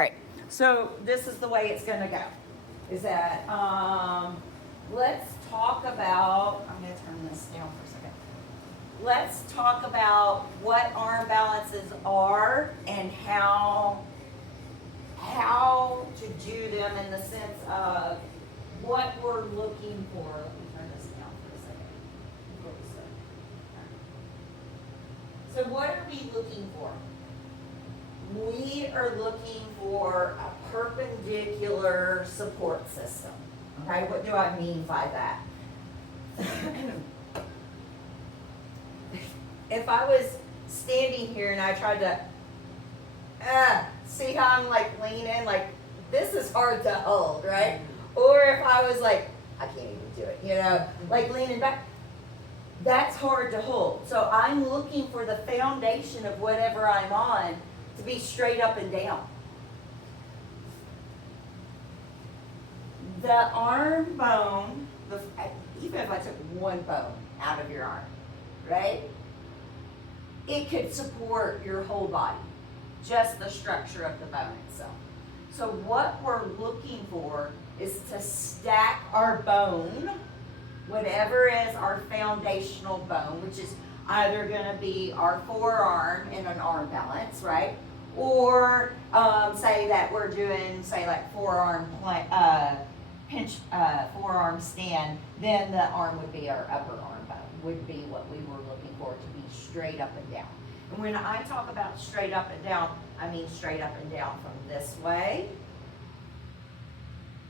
right, so this is the way it's gonna go. Is that, let's talk about, I'm gonna turn this down for a second. Let's talk about what arm balances are and how to do them in the sense of what we're looking for. Let me turn this down for a second. So what are we looking for? We are looking for a perpendicular support system. Okay, what do I mean by that? If I was standing here and I tried to, see how I'm like leaning, like this is hard to hold, right? Or if I was like, I can't even do it, you know, like leaning back, that's hard to hold. So I'm looking for the foundation of whatever I'm on to be straight up and down. The arm bone, even if I took one bone out of your arm, right? It could support your whole body, just the structure of the bone itself. So what we're looking for is to stack our bone, whatever is our foundational bone, which is either going to be our forearm in an arm balance, right? Or say that we're doing, say like forearm stand, then the arm would be our upper arm bone, would be what we were looking for to be straight up and down. And when I talk about straight up and down, I mean straight up and down from this way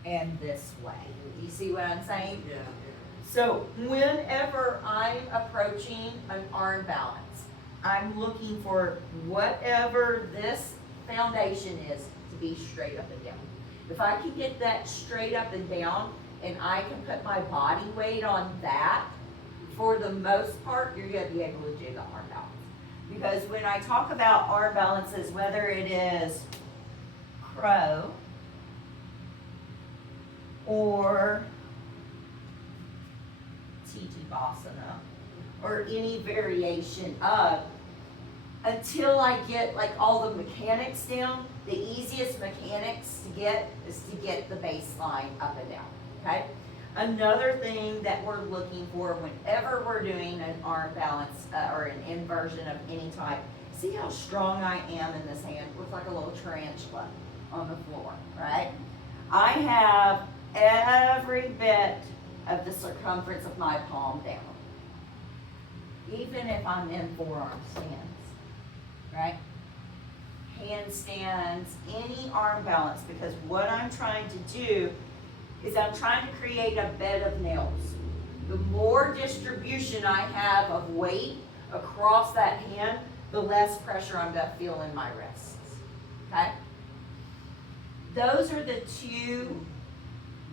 and this way. Do you see what I'm saying? Yeah. So whenever I'm approaching an arm balance, I'm looking for whatever this foundation is to be straight up and down. If I can get that straight up and down and I can put my body weight on that, for the most part, you're going to be able to do the arm balance. Because when I talk about arm balances, whether it is crow or Titibhasana or any variation of, until I get like all the mechanics down, the easiest mechanics to get is to get the baseline up and down, okay? Another thing that we're looking for whenever we're doing an arm balance or an inversion of any type, see how strong I am in this hand? Looks like a little tarantula on the floor, right? I have every bit of the circumference of my palm down, even if I'm in forearm stands, right? Handstands, any arm balance, because what I'm trying to do is I'm trying to create a bed of nails. The more distribution I have of weight across that hand, the less pressure I'm going to feel in my wrists, okay? Those are the two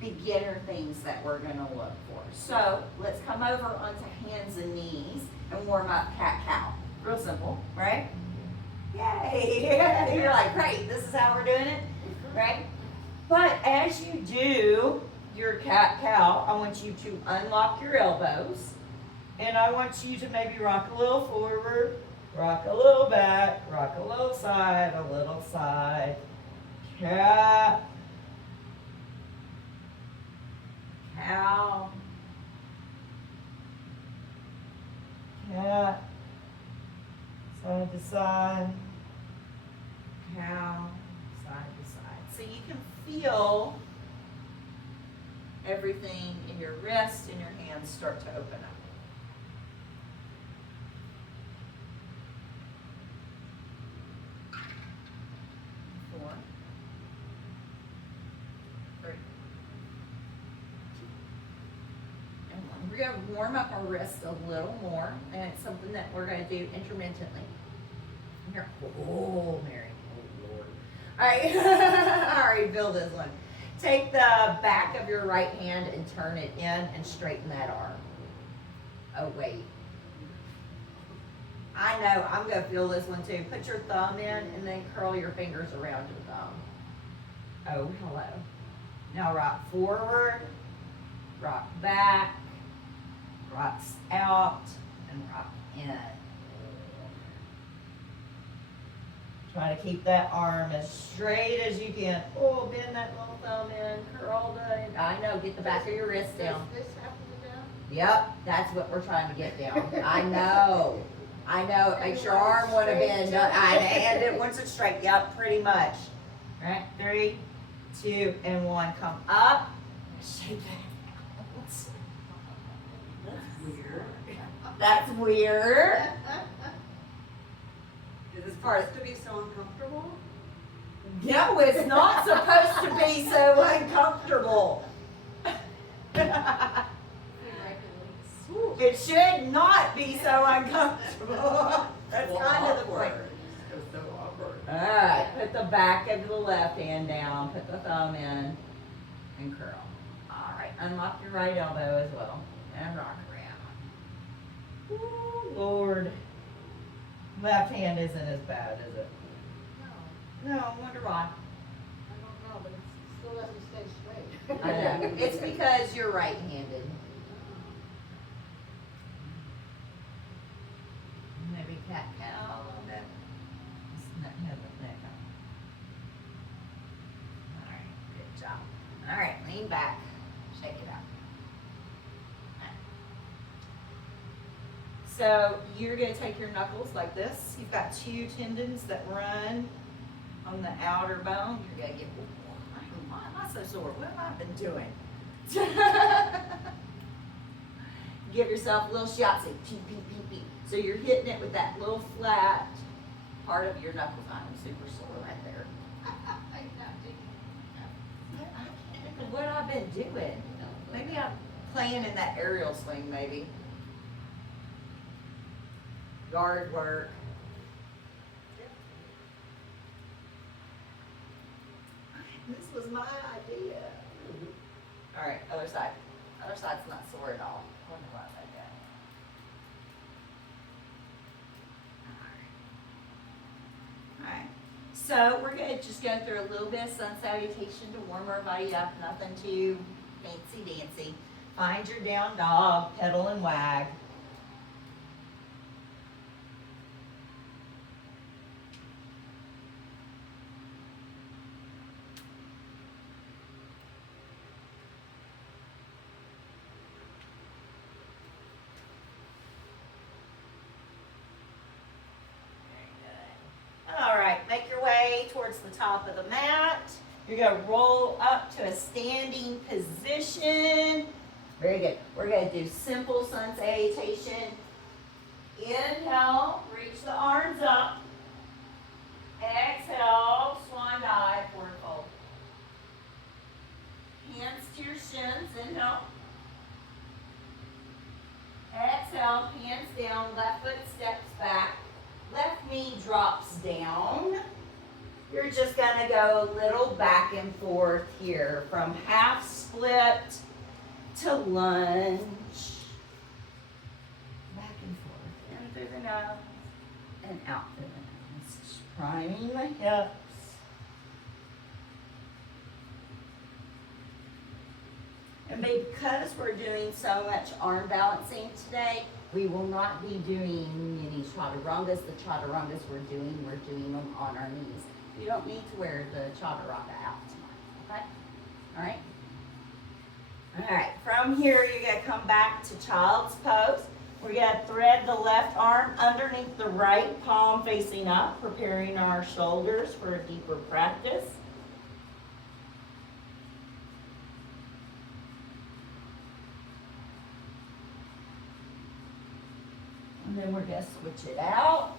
beginner things that we're going to look for. So let's come over onto hands and knees and warm up cat-cow. Real simple, right? Yay! You're like, great, this is how we're doing it, right? But as you do your cat-cow, I want you to unlock your elbows, and I want you to maybe rock a little forward, rock a little back, rock a little side, cat, cow, cat, side to side, cow, side to side. So you can feel everything in your wrist and your hands start to open up. 4, 3, 2, and 1. We're going to warm up our wrists a little more, and it's something that we're going to do intermittently. Here. Oh, Mary. Oh, Lord. All right. I already feel this one. Take the back of your right hand and turn it in and straighten that arm. Oh, wait. I know, I'm going to feel this one too. Put your thumb in and then curl your fingers around your thumb. Oh, hello. Now rock forward, rock back, rocks out, and rock in. Try to keep that arm as straight as you can. Oh, bend that little thumb in, curl the, I know, get the back of your wrist down. Does this have to go down? Yep, that's what we're trying to get down. I know. I know. It makes your arm want to bend. And it wants it straight. Yep, pretty much. All right, 3, 2, and 1. Come up. Shake that out. That's weird. That's weird. Is this supposed to be so uncomfortable? No, it's not supposed to be so uncomfortable. It should not be so uncomfortable. That's kind of the point. It's so awkward. Alright, put the back of the left hand down, put the thumb in, and curl. Alright, unlock your right elbow as well, and rock around. Ooh, Lord. Left hand isn't as bad, is it? No, No, I wonder why. I don't know, but it still doesn't stay straight. I know. It's because you're right-handed. Maybe cat-cow a little bit. Just not have it back up. Alright, good job. Alright, lean back. Shake it out. So you're going to take your knuckles like this. You've got 2 tendons that run on the outer bone. You're going to get, why am I so sore? What have I been doing? Give yourself a little shiatsu. Peep, peep, peep, peep. So you're hitting it with that little flat part of your knuckles. I'm super sore right there. I can't think of what I've been doing. Maybe I'm playing in that aerial swing, maybe. Guard work. This was my idea. All right, other side. Other side's not sore at all. I wonder why that got. All right. So we're gonna just go through a little bit of sun salutation to warm our body up. Nothing too fancy dancy. Find your down dog, pedal and wag. Make your way towards the top of the mat. You're going to roll up to a standing position. Very good. We're going to do simple sun salutation. Inhale, reach the arms up. Exhale, swan dive, forward fold. Hands to your shins, inhale. Exhale, hands down, left foot steps back. Left knee drops down. You're just going to go a little back and forth here from half split to lunge. Back and forth. In through the nose and out through the nose. Priming the hips. And because we're doing so much arm balancing today, we will not be doing any chaturangas. The chaturangas we're doing them on our knees. You don't need to wear the chaturanga out tonight, okay? All right? All right, from here, you're gonna come back to child's pose. We're gonna thread the left arm underneath the right palm facing up, preparing our shoulders for a deeper practice. And then we're going to switch it out.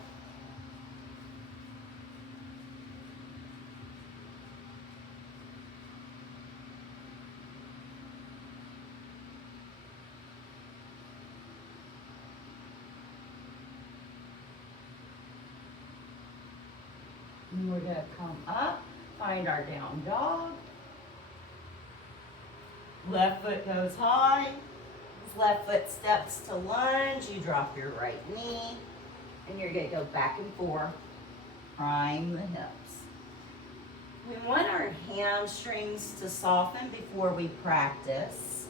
And we're going to come up, find our down dog. Left foot goes high. Left foot steps to lunge, you drop your right knee, and you're going to go back and forth, prime the hips. We want our hamstrings to soften before we practice.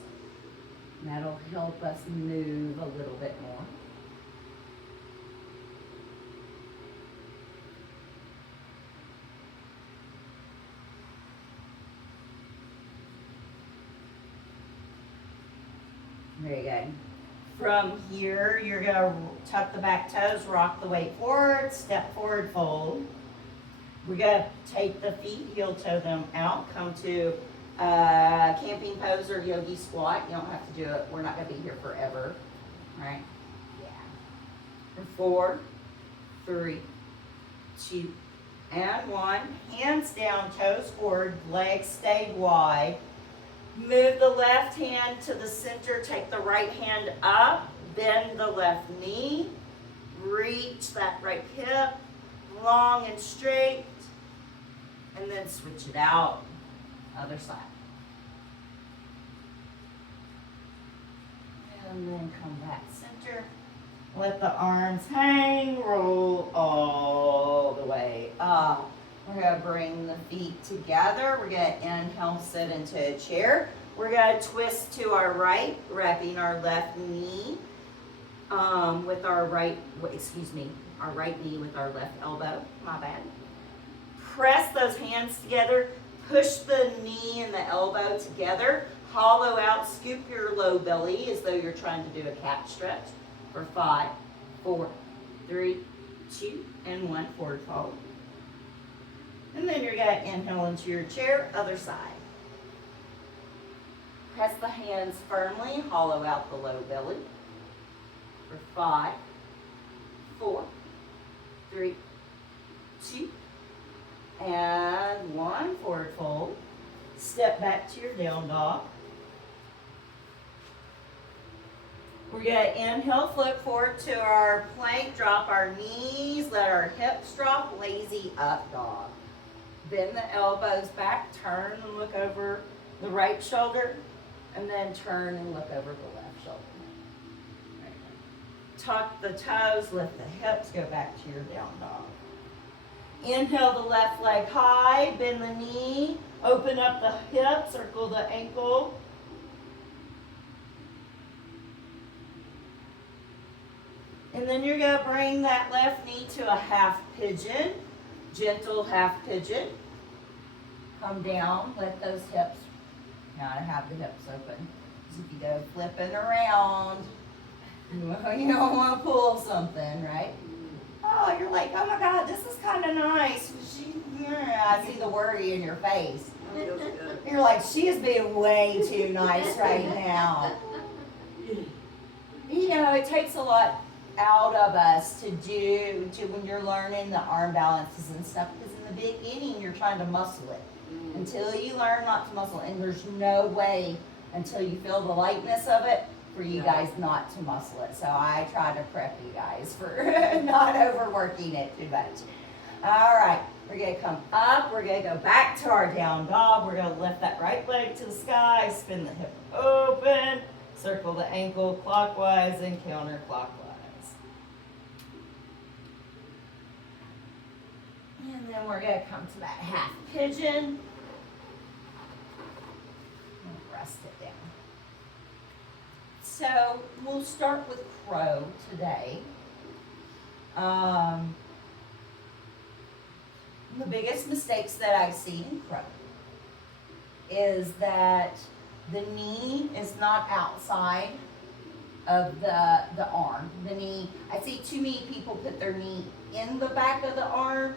And that'll help us move a little bit more. Very good. From here, you're gonna tuck the back toes, rock the weight forward, step forward, fold. We're gonna take the feet, heel toe them out, come to camping pose or yogi squat. You don't have to do it. We're not gonna be here forever, right? Yeah. For 4, 3, 2, and 1. Hands down, toes forward, legs stay wide. Move the left hand to the center, take the right hand up, bend the left knee, reach that right hip, long and straight, and then switch it out, other side. And then come back center. Let the arms hang, roll all the way up. We're gonna bring the feet together. We're gonna inhale, sit into a chair. We're gonna twist to our right, wrapping our left knee with our right knee with our left elbow. My bad. Press those hands together. Push the knee and the elbow together. Hollow out. Scoop your low belly as though you're trying to do a cat stretch. For 5, 4, 3, 2, and 1. Forward fold. And then you're going to inhale into your chair, other side. Press the hands firmly, hollow out the low belly. For 5, 4, 3, 2, and 1. Forward fold. Step back to your down dog. We're going to inhale, flip forward to our plank, drop our knees, let our hips drop, lazy up dog. Bend the elbows back, turn and look over the right shoulder, and then turn and look over the left shoulder. Tuck the toes, lift the hips, go back to your down dog. Inhale the left leg high, bend the knee, open up the hip, circle the ankle. And then you're going to bring that left knee to a half pigeon, gentle half pigeon. Come down, let those hips, now I have the hips open. So if you go flipping around, you don't want to pull something, right? Oh, you're like, oh my God, this is kind of nice. I see the worry in your face. You're like, she is being way too nice right now. You know, it takes a lot out of us to do when you're learning the arm balances and stuff, because in the beginning you're trying to muscle it until you learn not to muscle it, and there's no way until you feel the lightness of it for you guys not to muscle it. So I try to prep you guys for not overworking it too much. All right, we're gonna come up, we're gonna go back to our down dog, we're gonna lift that right leg to the sky, spin the hip open, circle the ankle clockwise and counterclockwise. And then we're going to come to that half pigeon. And rest it down. So we'll start with crow today. The biggest mistakes that I see in crow is that the knee is not outside of the arm. The knee, I see too many people put their knee in the back of the arm.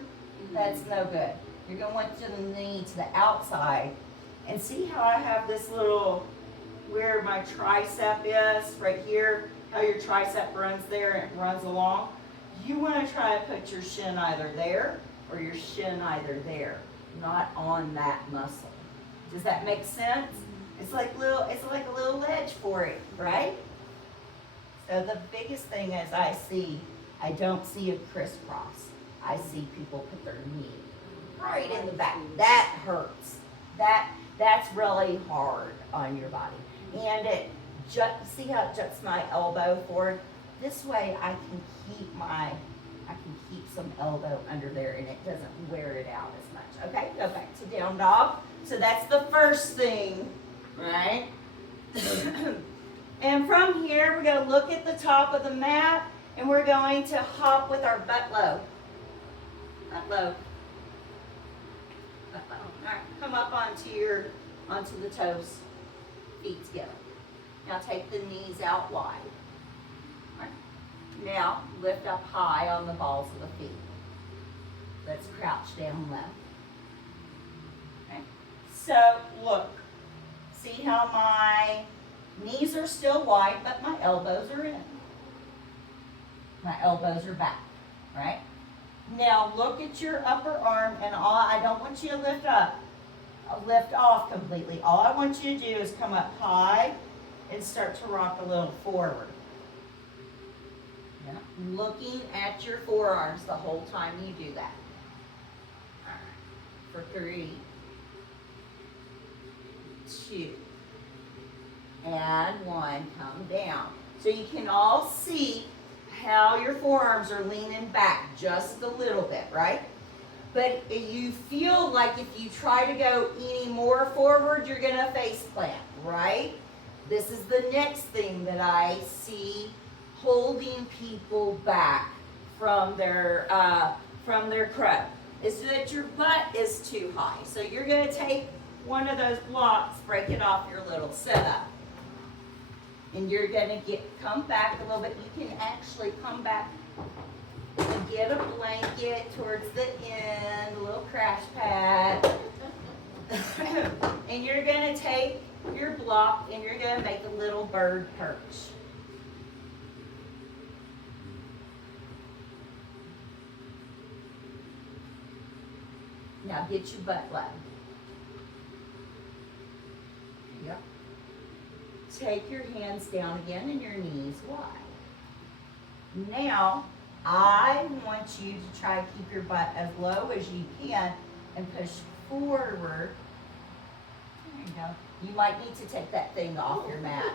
That's no good. You're going to want the knee to the outside. And see how I have this little, where my tricep is, right here, how your tricep runs there and it runs along. You want to try to put your shin either there or your shin either there, not on that muscle. Does that make sense? It's like a little ledge for it, right? So the biggest thing is I don't see a crisscross. I see people put their knee right in the back. That hurts. That's really hard on your body. And see how it juts my elbow forward? This way I can keep some elbow under there and it doesn't wear it out as much. Okay, go back to down dog. So that's the first thing, right? And from here, we're going to look at the top of the mat and we're going to hop with our butt low. Butt low. Butt low. All right, come up onto the toes, feet together. Now take the knees out wide. All right. Now lift up high on the balls of the feet. Let's crouch down low. Okay. So look, see how my knees are still wide, but my elbows are in. My elbows are back, right? Now look at your upper arm, and I don't want you to lift up, lift off completely. All I want you to do is come up high and start to rock a little forward. Yeah. Looking at your forearms the whole time you do that. All right. For 3, 2, and 1, come down. So you can all see how your forearms are leaning back just a little bit, right? But you feel like if you try to go any more forward, you're gonna face plant, right? This is the next thing that I see holding people back from their crow, is that your butt is too high. So you're gonna take one of those blocks, break it off your little setup. And you're gonna come back a little bit. You can actually come back and get a blanket towards the end, a little crash pad. And you're gonna take your block and you're gonna make a little bird perch. Now get your butt low. Yep. Take your hands down again and your knees wide. Now, I want you to try to keep your butt as low as you can and push forward. There you go. You might need to take that thing off your mat.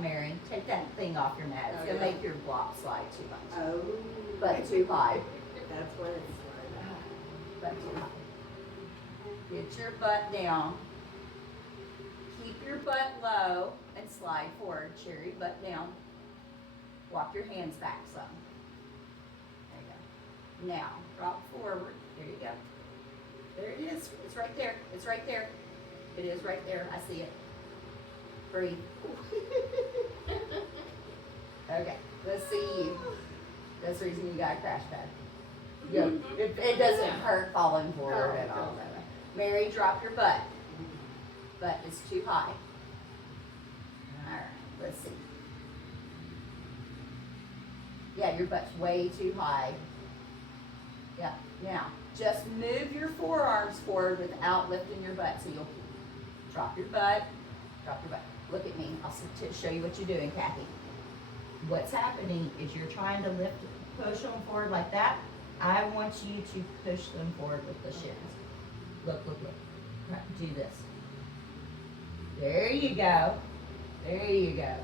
Mary, take that thing off your mat. It's going to make your block slide too much. Oh. Butt too high. That's what it's Butt too high. Get your butt down. Keep your butt low and slide forward. Cherry, butt down. Walk your hands back some. There you go. Now, drop forward. There you go. There it is. It's right there. It's right there. It is right there. I see it. Breathe. Okay, let's see you. That's the reason you got a crash pad. It doesn't hurt falling forward at all. Mary, drop your butt. Butt is too high. All right, let's see. Yeah, your butt's way too high. Yeah, now, just move your forearms forward without lifting your butt. So you'll drop your butt, drop your butt. Look at me, I'll show you what you're doing, Kathy. What's happening is you're trying to push them forward like that. I want you to push them forward with the shins. Look. Do this. There you go. There you go.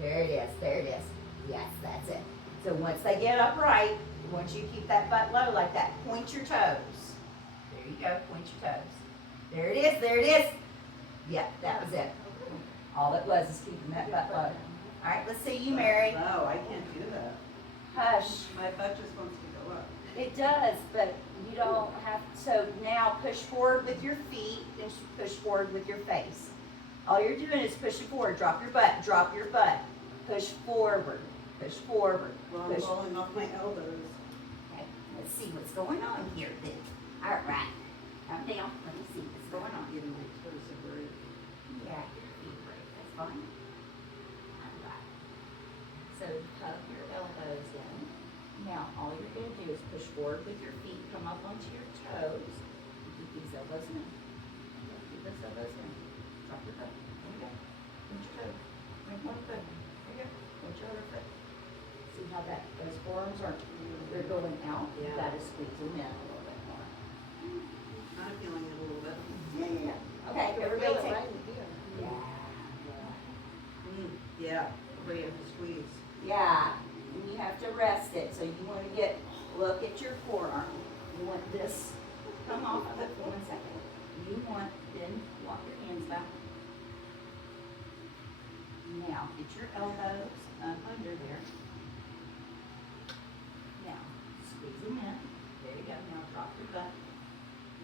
There it is. There it is. Yes, that's it. So once they get upright, I want you to keep that butt low like that. Point your toes. There you go. Point your toes. There it is. There it is. Yep, that was it. All it was is keeping that butt low. All right, let's see you, Mary. No, I can't do that. Hush. My butt just wants to go up. It does, but you don't have, so now push forward with your feet and push forward with your face. All you're doing is pushing forward. Drop your butt, push forward, push forward. Well, I'm Push. rolling off my elbows. Okay, let's see what's going on here then. All right, come down, let me see what's going on. I'm getting my toes to break. Yeah, your feet break, that's fine. All right. So tuck your elbows in. Now, all you're going to do is push forward with your feet, come up onto your toes. Keep these elbows in. Keep those elbows in. Drop your foot. There you go. Point your toe. Make one foot. There you go. Point your other foot. See how those forearms aren't, they're going out? Yeah. You got to squeeze them in a little bit more. I'm feeling it a little bit. Yeah. Okay, You can everybody feel it take. right in here. Yeah, we have to squeeze. Yeah, and you have to rest it, so you want to look at your forearm. You want this, come off of it for 1 second. Then walk your hands back. Now, get your elbows up under there. Now, squeeze them in. There you go. Now drop your butt.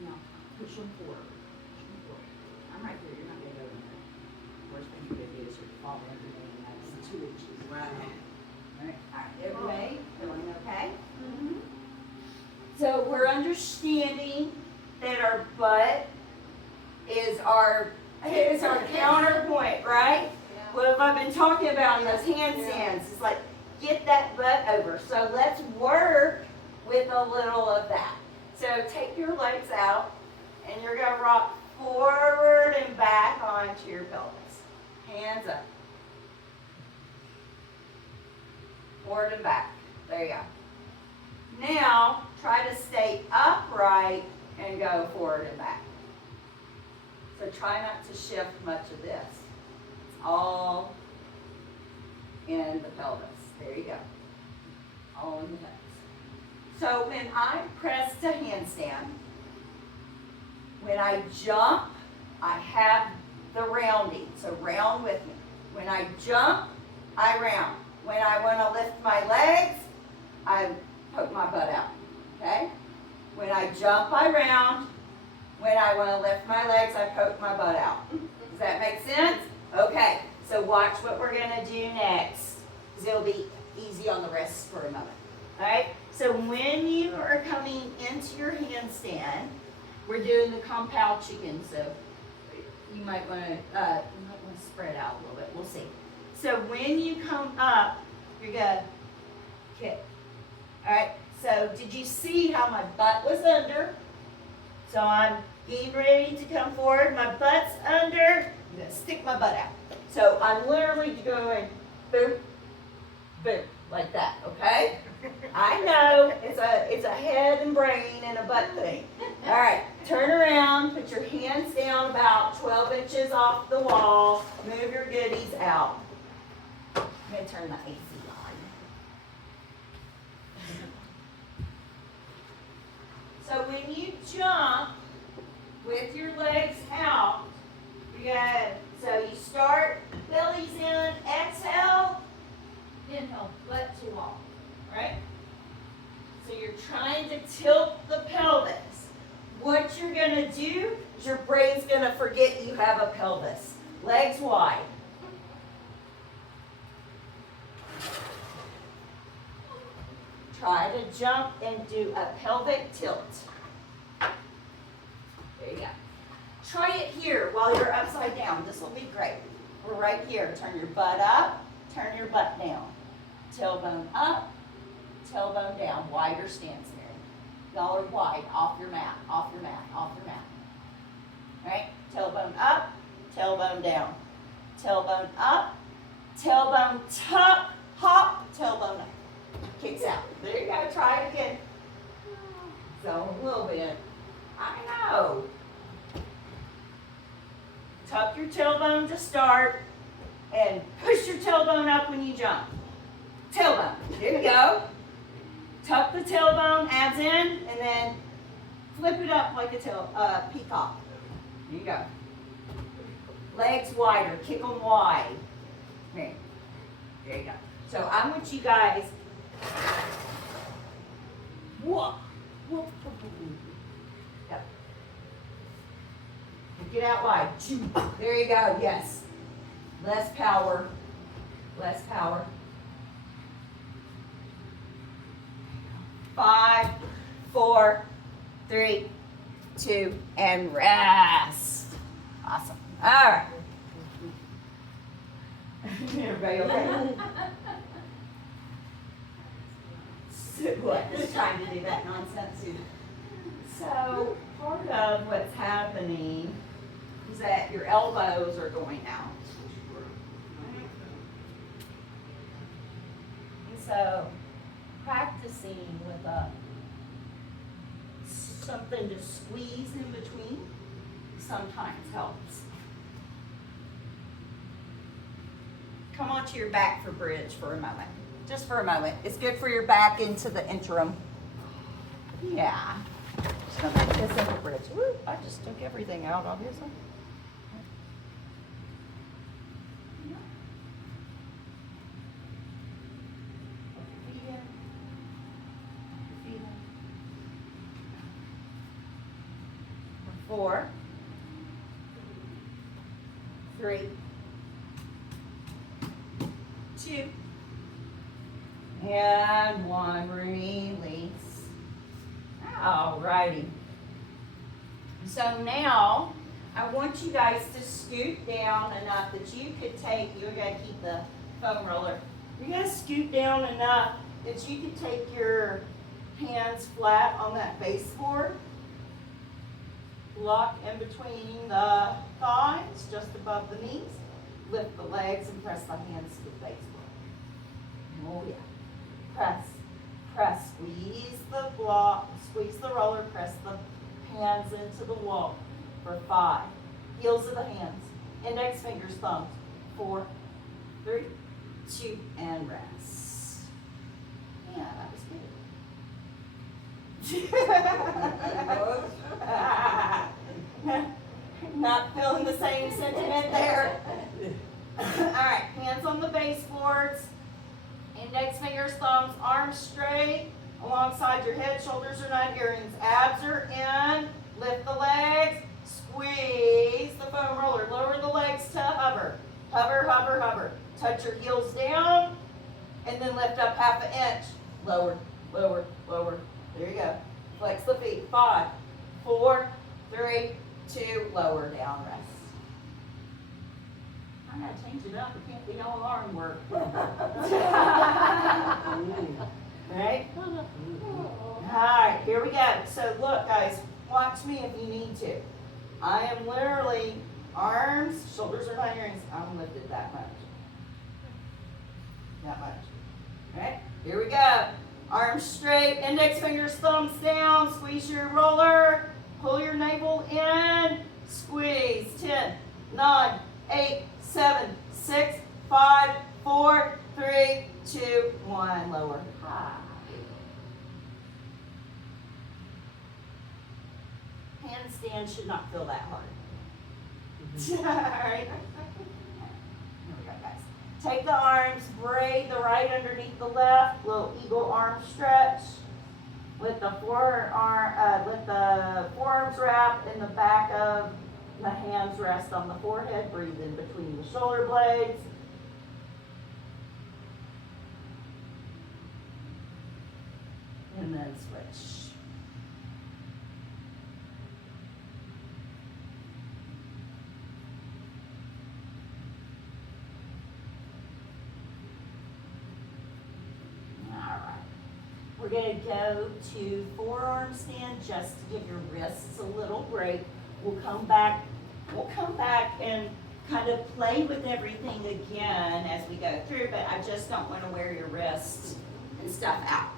Now, push them forward. Push them forward. I'm right here. You're not going to go in there. worst thing you could do is your fall underneath, and that's 2 inches. Wow. Alright, everybody, feeling okay? So we're understanding that our butt is our counterpoint, right? What have I been talking about in those handstands? It's like, get that butt over. So let's work with a little of that. So take your legs out, and you're gonna rock forward and back onto your pelvis. Hands up. Forward and back. There you go. Now, try to stay upright and go forward and back. So try not to shift much of this. It's all in the pelvis. There you go. All in the hips. So when I press to handstand, when I jump, I have the rounding. So round with me. When I jump, I round. When I want to lift my legs, I poke my butt out. Okay? When I jump, I round. When I want to lift my legs, I poke my butt out. Does that make sense? Okay. So watch what we're going to do next. Because it'll be easy on the wrists for a moment. Alright? So when you are coming into your handstand, we're doing the compound chicken, so you might want to spread out a little bit. We'll see. So when you come up, you're gonna kick. Alright, so did you see how my butt was under? So I'm getting ready to come forward, my butt's under, I'm gonna stick my butt out. So I'm literally going boom, boom, like that, okay? I know, it's a head and brain and a butt thing. Alright, turn around, put your hands down about 12 inches off the wall, move your goodies out. I'm going to turn the AC on. So when you jump with your legs out, so you start, belly's in, exhale, inhale, butt to wall. Right? So you're trying to tilt the pelvis. What you're going to do is your brain's going to forget you have a pelvis. Legs wide. Try to jump and do a pelvic tilt. There you go. Try it here while you're upside down. This will be great. We're right here. Turn your butt up, turn your butt down. Tailbone up, tailbone down, wider stance, Mary. Y'all are wide, off your mat, off your mat, off your mat. All right, tailbone up, tailbone down. Tailbone up, tailbone tuck, hop, tailbone up. Kicks out. There you go, try it again. So a little bit. I know. Tuck your tailbone to start and push your tailbone up when you jump. Tailbone. There you go. Tuck the tailbone, abs in, and then flip it up like a peacock. There you go. Legs wider. Kick them wide. There you go. So I want you guys. Whoa. Whoa. Yep. Get out wide. There you go. Yes. Less power. Less power. 5, 4, 3, 2, and rest. Awesome. All right. Everybody okay? So what? Just trying to do that nonsense. So part of what's happening is that your elbows are going out. And so practicing with something to squeeze in between sometimes helps. Come onto your back for bridge for a moment. Just for a moment. It's good for your back into the interim. Yeah. Just gonna make this into bridge. Woo, I just took everything out, obviously. Four, 3, 2. And 1, release. Alrighty. So now, I want you guys to scoot down enough that you could take, you're gonna keep the foam roller. You're gonna scoot down enough that you could take your hands flat on that baseboard. Lock in between the thighs, just above the knees. Lift the legs and press the hands to the baseboard. Oh yeah. Press, press, squeeze the block, squeeze the roller, press the hands into the wall for 5. Heels of the hands, index fingers, thumbs. 4, 3, 2, and rest. Yeah, that was good. Not feeling the same sentiment there. Alright, hands on the baseboards. Index fingers, thumbs, arms straight alongside your head, shoulders are not earrings. Abs are in. Lift the legs. Squeeze the foam roller. Lower the legs to hover. Hover, hover, hover. Touch your heels down and then lift up 1/2 inch. Lower, lower, lower. There you go. Flex the feet. 5, 4, 3, 2, lower down, rest. I gotta change it up. It can't be all arm work. Right? Alright, here we go. So look guys, watch me if you need to. I am literally, arms, shoulders are not earrings. I'm lifted that much. That much. Alright, here we go. Arms straight, index fingers, thumbs down, squeeze your roller, pull your navel in, squeeze. 10, 9, 8, 7, 6, 5, 4, 3, 2, 1, lower. Handstand should not feel that hard. Alright. Here we go, guys. Take the arms, braid the right underneath the left, little eagle arm stretch. Let the forearms wrap in the back of the hands rest on the forehead. Breathe in between the shoulder blades. And then switch. We're going to go to forearm stand just to give your wrists a little break. We'll come back and kind of play with everything again as we go through, but I just don't want to wear your wrists and stuff out.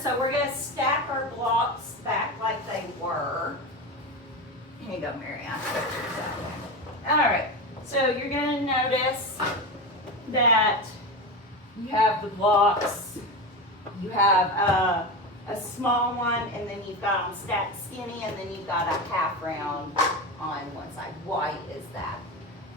So we're going to stack our blocks back like they were. Here you go, Marianne. All right, so you're going to notice that you have the blocks. You have a small one, and then you've got them stacked skinny, and then you've got a half round on one side. Why is that?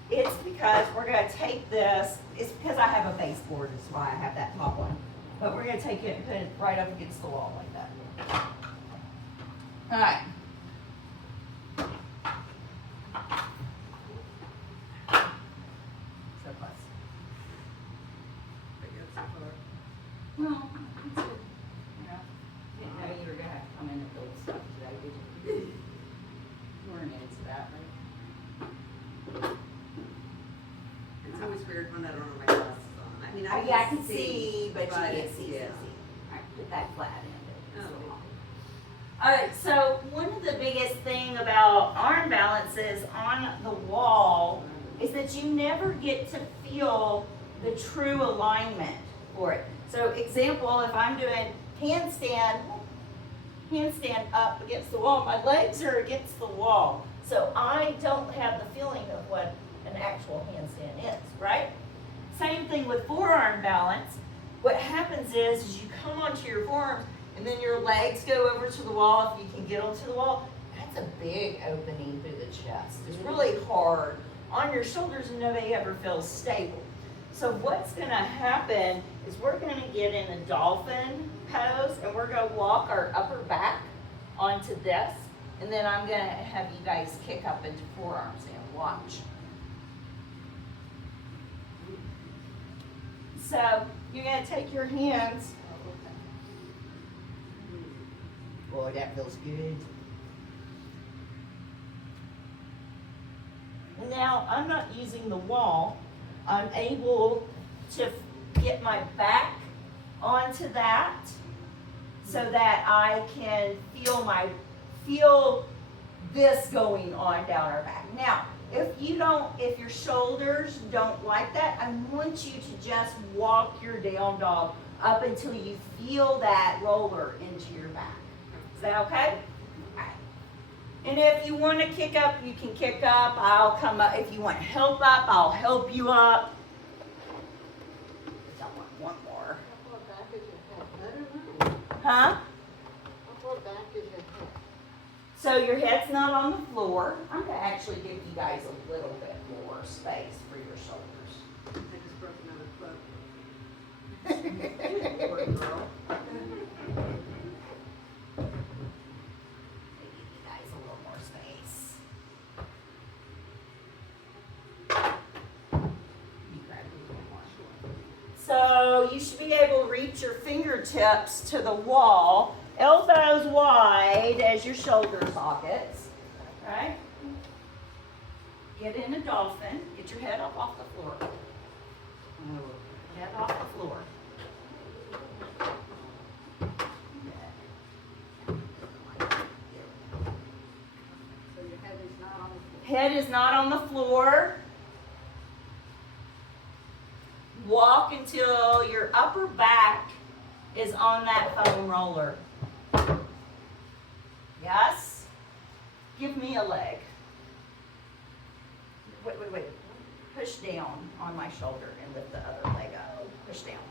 It's because we're going to take this, it's because I have a baseboard, is why I have that top one. But we're going to take it and put it right up against the wall like that. All right. So close. Well, it's good. You know, didn't know you were gonna have to come in and build stuff today, did you? You weren't into that, right? It's always weird when I don't have my glasses on. I mean, Oh, yeah, I can see, but you can't see. yeah. Alright, put that flat in. Oh. Alright, so one of the biggest thing about arm balances on the wall is that you never get to feel the true alignment for it. So example, if I'm doing handstand up against the wall, my legs are against the wall. So I don't have the feeling of what an actual handstand is, right? Same thing with forearm balance. What happens is you come onto your forearms and then your legs go over to the wall. If you can get onto the wall, that's a big opening through the chest. It's really hard on your shoulders and nobody ever feels stable. So what's gonna happen is we're gonna get in a dolphin pose and we're gonna walk our upper back onto this, and then I'm gonna have you guys kick up into forearm stand. Watch. So you're gonna take your hands. Boy, that feels good. Now, I'm not using the wall. I'm able to get my back onto that so that I can feel this going on down our back. Now, if your shoulders don't like that, I want you to just walk your down dog up until you feel that roller into your back. Is that okay? Alright. And if you want to kick up, you can kick up. I'll come up. If you want help up, I'll help you up. I want one more. How far back is your head? I don't know. Huh? How far back is your head? So your head's not on the floor. I'm going to actually give you guys a little bit more space for your shoulders. I just broke another quote. Poor girl. Give you guys a little more space. You grab a little more. So you should be able to reach your fingertips to the wall, elbows wide as your shoulder sockets, right? Get in a dolphin. Get your head up off the floor. Head off the floor. So your head is not on the floor. Head is not on the floor. Walk until your upper back is on that foam roller. Yes? Give me a leg. Wait. Push down on my shoulder and lift the other leg up. Push down.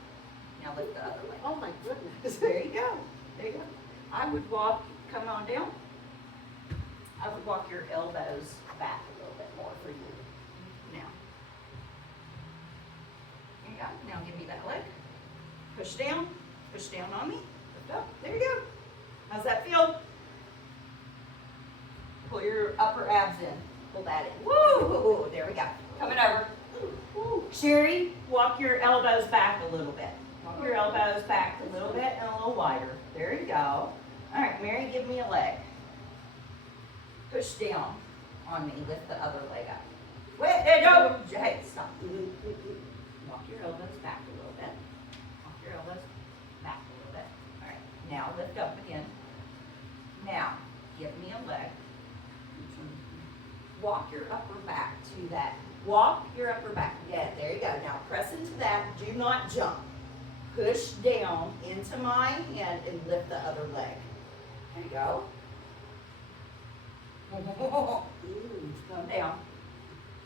Now lift the other leg. Oh my goodness. There you go. There you go. I would walk, come on down. I would walk your elbows back a little bit more for you. Now. There you go. Now give me that leg. Push down. Push down on me. Lift up. There you go. How's that feel? Pull your upper abs in. Pull that in. Woo! There we go. Coming over. Woo. Sherry, walk your elbows back a little bit. Walk your elbows back a little bit and a little wider. There you go. All right, Mary, give me a leg. Push down on me. Lift the other leg up. Wait, hey, no. Hey, stop. Walk your elbows back a little bit. Walk your elbows back a little bit. All right, now lift up again. Now, give me a leg. Walk your upper back to that. Walk your upper back. Yeah, there you go. Now press into that. Do not jump. Push down into my hand and lift the other leg. There you go. Come down.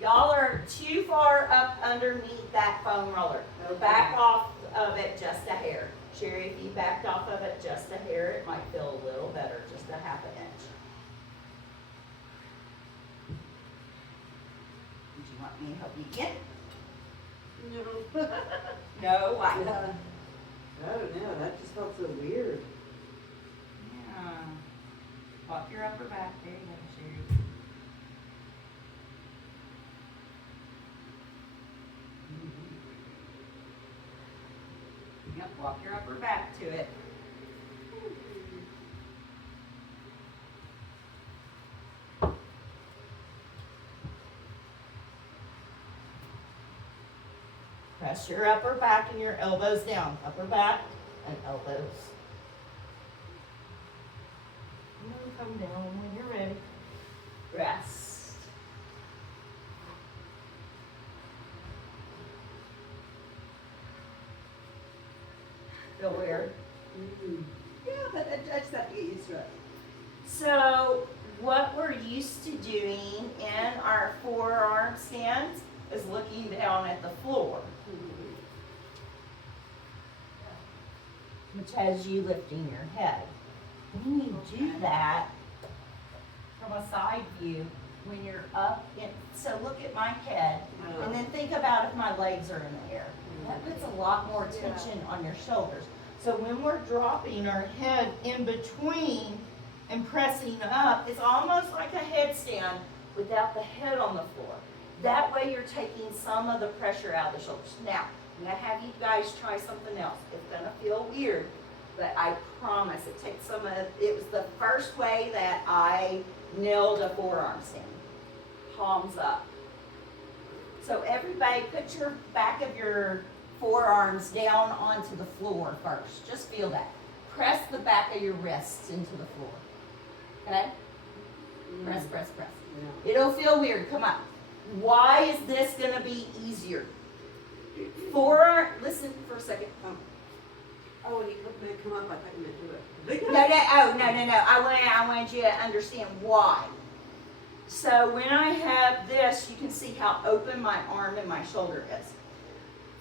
Y'all are too far up underneath that foam roller. So back off of it just a hair. Sherry, if you backed off of it just a hair, it might feel a little better, just a half an inch. Did you want me to help you again? No. No? Why? I don't know, that just felt so weird. Yeah. Walk your upper back. There you go, Sherry. Yep, walk your upper back to it. Press your upper back and your elbows down. Upper back and elbows. And then come down when you're ready. Rest. Feel weird? Yeah, but I just have to get used to it. So what we're used to doing in our forearm stance is looking down at the floor, which has you lifting your head. When you do that from a side view, when you're up in, so look at my head, and then think about if my legs are in the air. That puts a lot more tension on your shoulders. So when we're dropping our head in between and pressing up, it's almost like a headstand without the head on the floor. That way you're taking some of the pressure out of the shoulders. Now, I'm gonna have you guys try something else. It's gonna feel weird, but I promise it takes some of, it was the first way that I nailed a forearm stand. Palms up. So everybody put your back of your forearms down onto the floor first. Just feel that. Press the back of your wrists into the floor. Okay? Press, press, press. Yeah. It'll feel weird. Come on. Why is this gonna be easier? Forearm, listen for a second. Oh, when you come up, I thought you meant do it. No. I wanted you to understand why. So when I have this, you can see how open my arm and my shoulder is.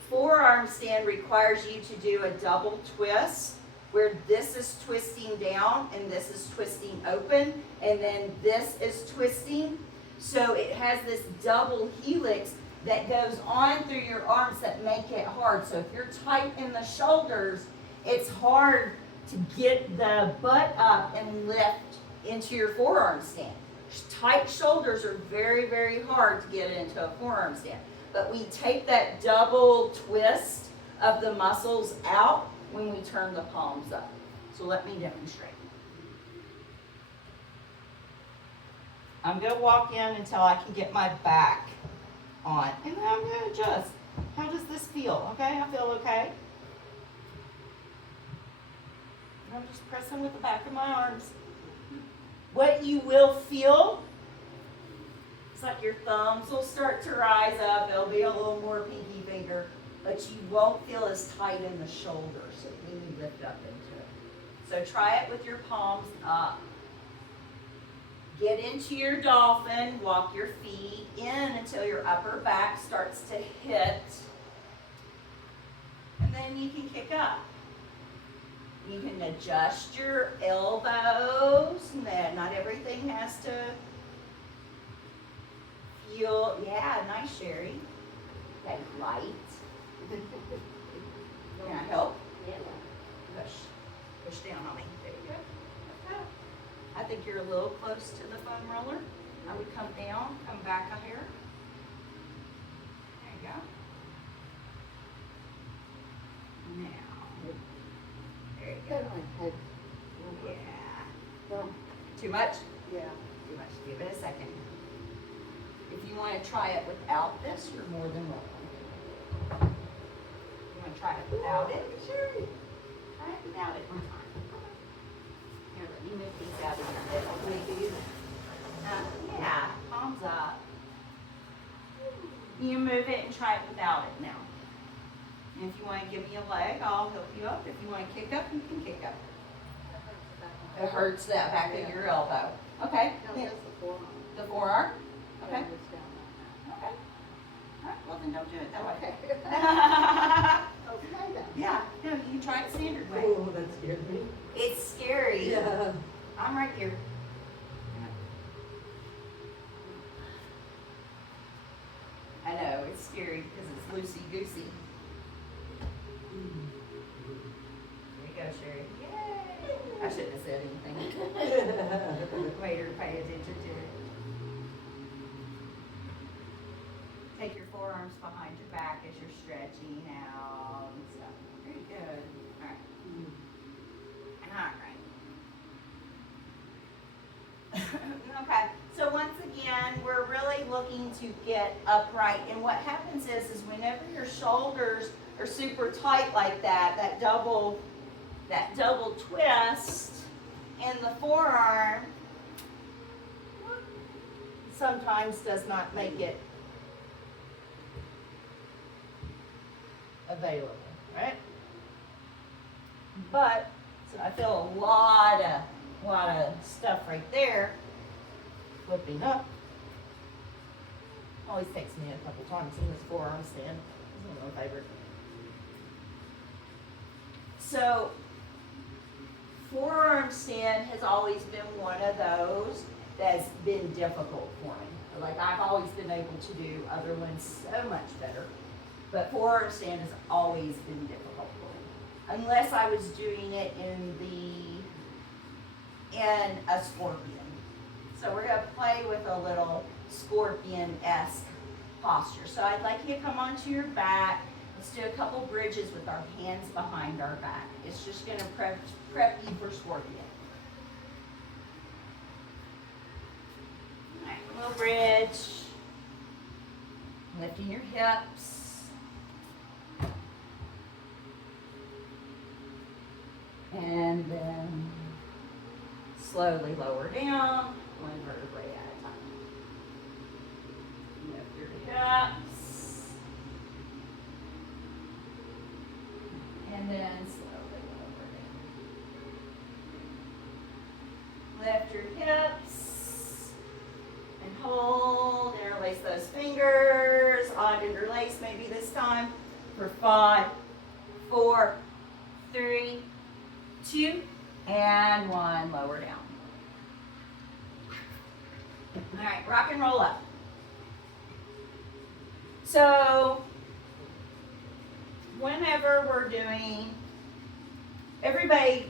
Forearm stand requires you to do a double twist where this is twisting down and this is twisting open and then this is twisting. So it has this double helix that goes on through your arms that make it hard. So if you're tight in the shoulders, it's hard to get the butt up and lift into your forearm stand. Tight shoulders are very, very hard to get into a forearm stand. But we take that double twist of the muscles out when we turn the palms up. So let me demonstrate. I'm going to walk in until I can get my back on. And then I'm going to adjust. How does this feel? Okay, I feel okay. And I'm just pressing with the back of my arms. What you will feel, it's like your thumbs will start to rise up. It'll be a little more pinky finger, but you won't feel as tight in the shoulders when you lift up into it. So try it with your palms up. Get into your dolphin, walk your feet in until your upper back starts to hit, and then you can kick up. You can adjust your elbows, not everything has to feel, yeah, nice, Sherry. Okay, light. Can I help? Yeah. Push down on me. There you go. I think you're a little close to the foam roller. I would come down, come back a hair. There you go. Now, there you go. Yeah. Too much? Yeah. Too much. Give it a second. If you want to try it without this, you're more than welcome. You want to try it without it? Sure. Try it without it one time. Here, let me move these out of your bed. Yeah, palms up. You move it and try it without it now. And if you want to give me a leg, I'll help you up. If you want to kick up, you can kick up. It hurts that back of your elbow. Okay. No, just the forearm. The forearm? Okay. Yeah, it's down like Okay. All right, well then don't do it that way. that. Okay then. Yeah, no, you can try it standard way. Oh, that scared me. It's scary. Yeah. I'm right here. I know, it's scary because it's loosey-goosey. There you go, Sherry. Yay! I shouldn't have said anything. Waiter, pay attention to it. Take your forearms behind your back as you're stretching out and stuff. Very good. All right. All right. Okay. So once again, we're really looking to get upright. And what happens is whenever your shoulders are super tight like that, that double twist in the forearm sometimes does not make it available, right? But so I feel a lot of stuff right there flipping up. Always takes me a couple times in this forearm stand. This is my favorite. So forearm stand has always been one of those that's been difficult for me. Like I've always been able to do other ones so much better. But forearm stand has always been difficult for me. Unless I was doing it in a scorpion. So we're gonna play with a little scorpion-esque posture. So I'd like you to come onto your back. Let's do a couple bridges with our hands behind our back. It's just gonna prep you for scorpion. All right, little bridge. Lifting your hips. And then slowly lower down, one vertebrae at a time. Lift your hips. And then slowly lower down. Lift your hips. And hold, interlace those fingers. Odd interlace maybe this time. For 5, 4, 3, 2, and 1. Lower down. All right, rock and roll up. So, whenever we're doing, everybody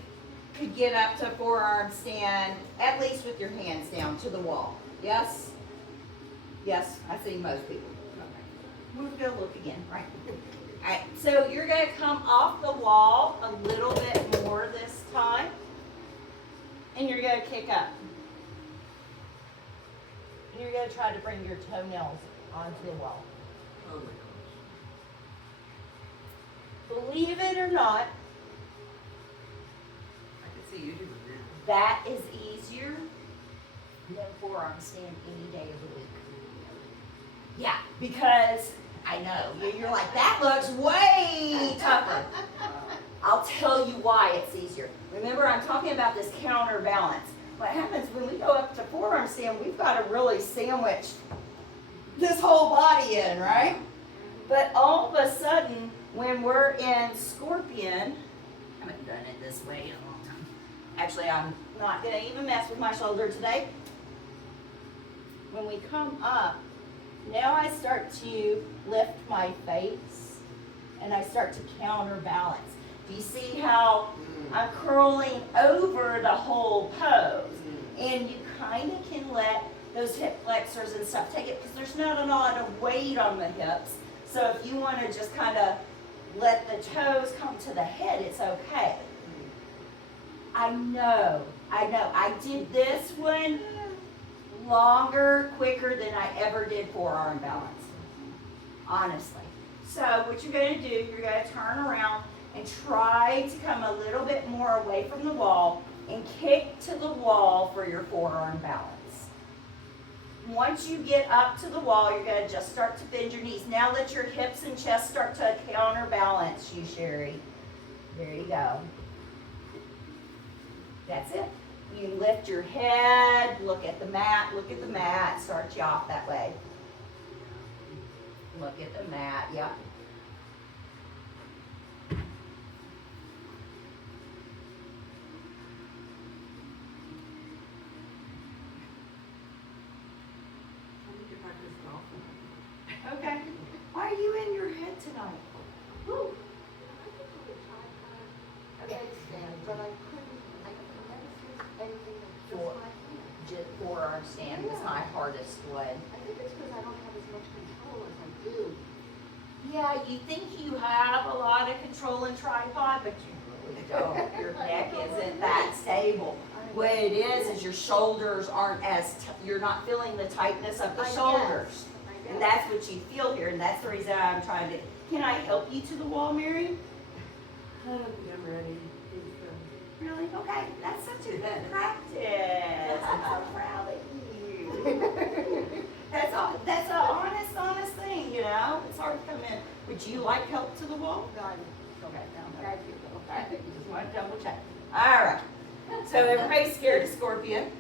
could get up to forearm stand, at least with your hands down to the wall. Yes? Yes, I see most people. Okay. We'll go look again, right? All right, so you're going to come off the wall a little bit more this time, and you're going to kick up. And you're going to try to bring your toenails onto the wall. Oh my gosh. Believe it or not, I can see you doing that. that is easier than forearm stand any day of the week. Yeah, because I know, you're like, that looks way tougher. I'll tell you why it's easier. Remember, I'm talking about this counterbalance. What happens when we go up to forearm stand, we've got to really sandwich this whole body in, right? But all of a sudden, when we're in scorpion, I haven't done it this way in a long time. Actually, I'm not going to even mess with my shoulder today. When we come up, now I start to lift my face and I start to counterbalance. Do you see how I'm curling over the whole pose? And you kind of can let those hip flexors and stuff take it because there's not a lot of weight on the hips. So if you want to just kind of let the toes come to the head, it's okay. I know. I did this one longer, quicker than I ever did forearm balance. Honestly. So what you're going to do, you're going to turn around and try to come a little bit more away from the wall and kick to the wall for your forearm balance. Once you get up to the wall, you're going to just start to bend your knees. Now let your hips and chest start to counterbalance you, Sherry. There you go. That's it. You lift your head, look at the mat, start you off that way. Look at the mat, yeah. Okay. Why are you in your head tonight? Woo. Okay. But I could never see anything that just Four. my hand. Just forearm stand is my hardest one. I think it's because I don't have as much control as I do. Yeah, you think you have a lot of control in tripod, but you really don't. Your neck isn't that stable. What it is your shoulders aren't as, you're not feeling the tightness of the I guess. shoulders. And that's what you feel here, and that's the reason I'm trying to, can I help you to the wall, Mary? I don't think I'm ready. Really? Okay, that's such a good practice. I'm so proud of you. That's an honest thing, you know? It's hard to come in. Would you like help to the wall? God, Okay, no, thank you. okay. Just want to double check. All right. So everybody's scared of scorpion.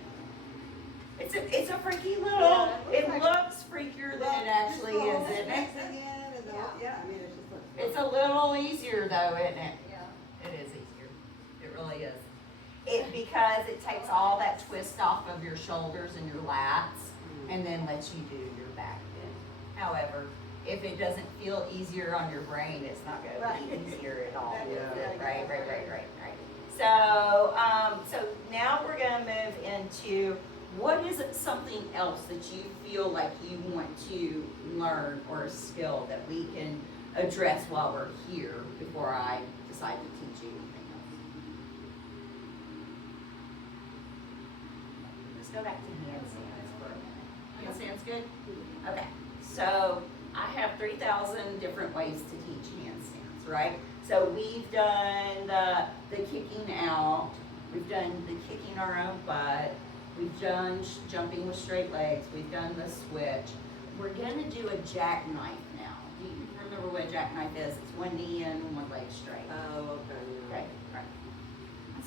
It's a freaky little, Yeah, it looks freakier than it actually is, isn't it? Yeah, I mean, it's just like. It's a little easier though, isn't it? Yeah. It is easier. It really is. Because it takes all that twist off of your shoulders and your lats and then lets you do your back bend. However, if it doesn't feel easier on your brain, it's not going to be easier at all. Yeah. Is it? Right. So, so now we're going to move into what is it something else that you feel like you want to learn or a skill that we can address while we're here before I decide to teach you anything else. Let's go back to handstands for a minute. Handstands good? Okay, so I have 3,000 different ways to teach handstands, right? So we've done the kicking out, we've done the kicking our own butt, we've done jumping with straight legs, we've done the switch. We're gonna do a jackknife now. Do you remember what a jackknife is? It's one knee in, one leg straight. Oh, okay. Okay, right.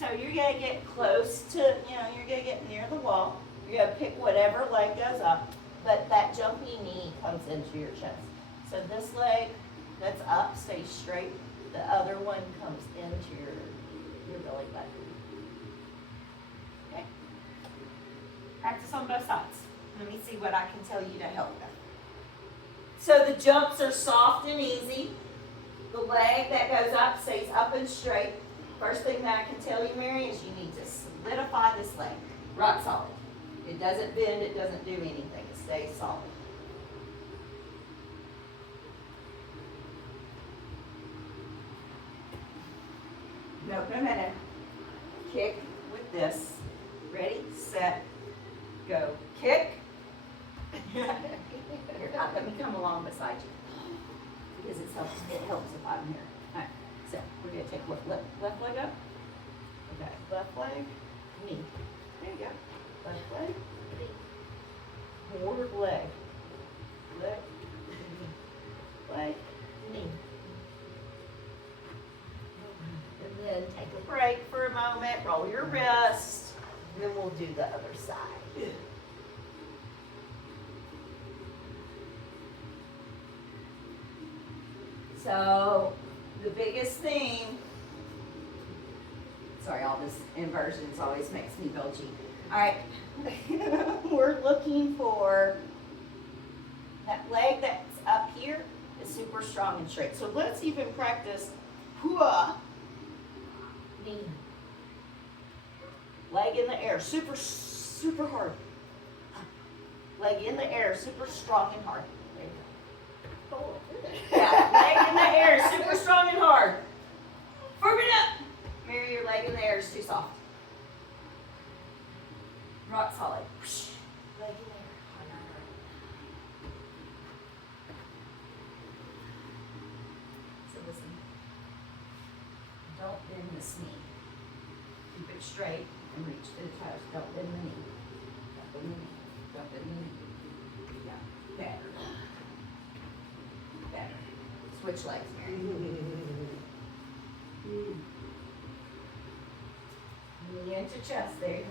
So you're gonna get close to, you're gonna get near the wall. You're gonna pick whatever leg goes up, but that jumpy knee comes into your chest. So this leg that's up stays straight. The other one comes into your belly button. Okay. Practice on both sides. Let me see what I can tell you to help them. So the jumps are soft and easy. The leg that goes up stays up and straight. First thing that I can tell you, Mary, is you need to solidify this leg. Rock solid. It doesn't bend, it doesn't do anything. It stays solid. No. Kick with this. Ready, set, go. Kick. Here, let me come along beside you. Because it helps if I'm here. All right, so we're going to take left leg up. Okay, left leg, knee. There you go. Left leg, knee. Forward leg. Leg, knee. Leg, knee. And then take a break for a moment, roll your wrist, and then we'll do the other side. So, the biggest thing, sorry, all this inversions always makes me belchy. All right, we're looking for that leg that's up here is super strong and straight. So let's even practice hua, knee, leg in the air, super, super hard. Leg in the air, super strong and hard. There you go. Yeah, leg in the air, super strong and hard. Firm it up. Mary, your leg in the air is too soft. Rock solid. Leg in the air. Hard, hard, hard. So listen. Don't bend this knee. Keep it straight and reach to the toes. Don't bend the knee. Don't bend the knee. Don't bend the knee. Yeah. Better. Better. Switch legs, Mary. Knee into chest. There you go.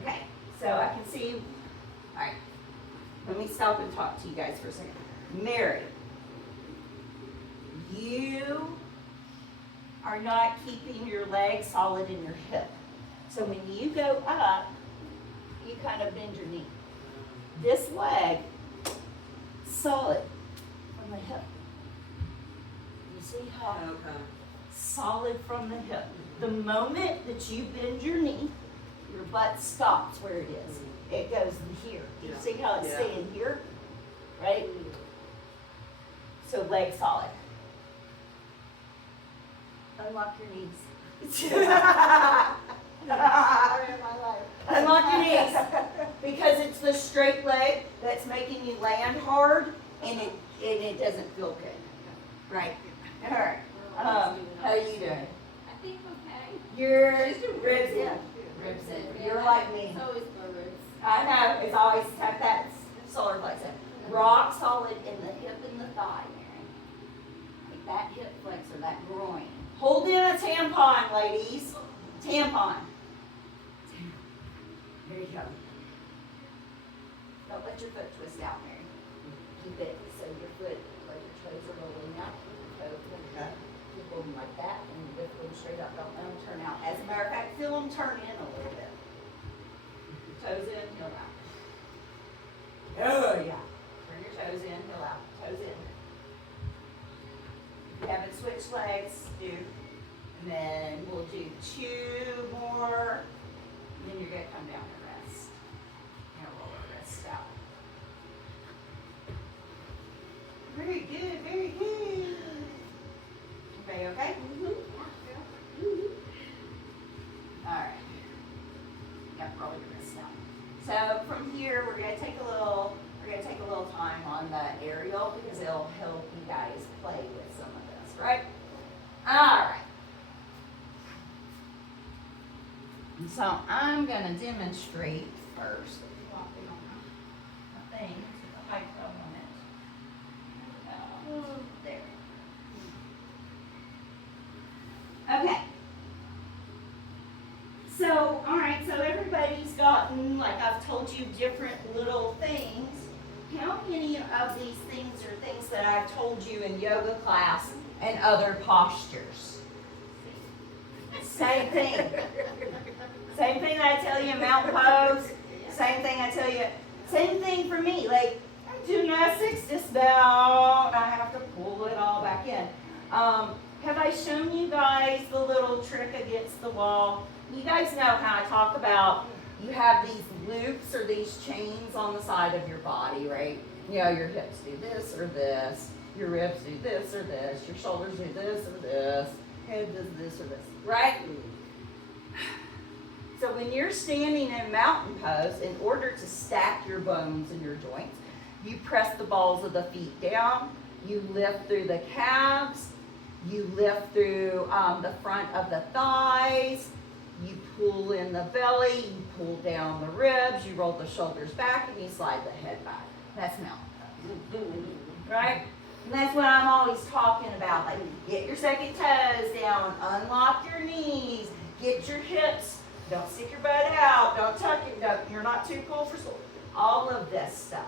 Okay, so I can see, all right, let me stop and talk to you guys for a second. Mary, you are not keeping your leg solid in your hip. So when you go up, you kind of bend your knee. This leg, solid from the hip. You see how Okay. solid from the hip. The moment that you bend your knee, your butt stops where it is. It goes here. You Yeah. see how it's Yeah. staying here? Right? So leg solid. Unlock your knees. Unlock your knees. Because it's the straight leg that's making you land hard and it doesn't feel good. Right. All right. How are you doing? I think okay. You're ribs in. Ribs in. You're like me. It's always my ribs. I know, it's always tuck that solar plexus. Rock solid in the hip and the thigh, Mary. Like that hip flexor, that groin. Hold in a tampon, ladies. Tampon. There you go. Don't let your foot twist out, Mary. Keep it so your foot, like your toes are rolling out. Okay. Keep them like that and lift them straight up. Don't let them turn out. As a matter of fact, feel them turn in a little bit. Toes in, heel out. Oh, yeah. Turn your toes in, heel out. Toes in. If you haven't switched legs, do. And then we'll do 2 more. And then you're going to come down and rest. probably missed out. So from here, we're gonna take a little time on the aerial because it'll help you guys play with some of this, right? All right. So I'm gonna demonstrate first. A thing to the height I want it. There. Okay. So, all right, so everybody's gotten, like I've told you, different little things. How many of these things are things that I've told you in yoga class and other postures? Same thing. Same thing that I tell you in mountain pose. Same thing I tell you. Same thing for me. Like, gymnastics, just down. I have to pull it all back in. Have I shown you guys the little trick against the wall? You guys know how I talk about you have these loops or these chains on the side of your body, right? You know, your hips do this or this, your ribs do this or this, your shoulders do this or this, head does this or this, right? So when you're standing in mountain pose, in order to stack your bones and your joints, you press the balls of the feet down, you lift through the calves, you lift through the front of the thighs, you pull in the belly, you pull down the ribs, you roll the shoulders back, and you slide the head back. That's mountain pose, right? And that's what I'm always talking about. Like, get your second toes down, unlock your knees, get your hips, don't stick your butt out, don't tuck it, you're not too cool for school. All of this stuff.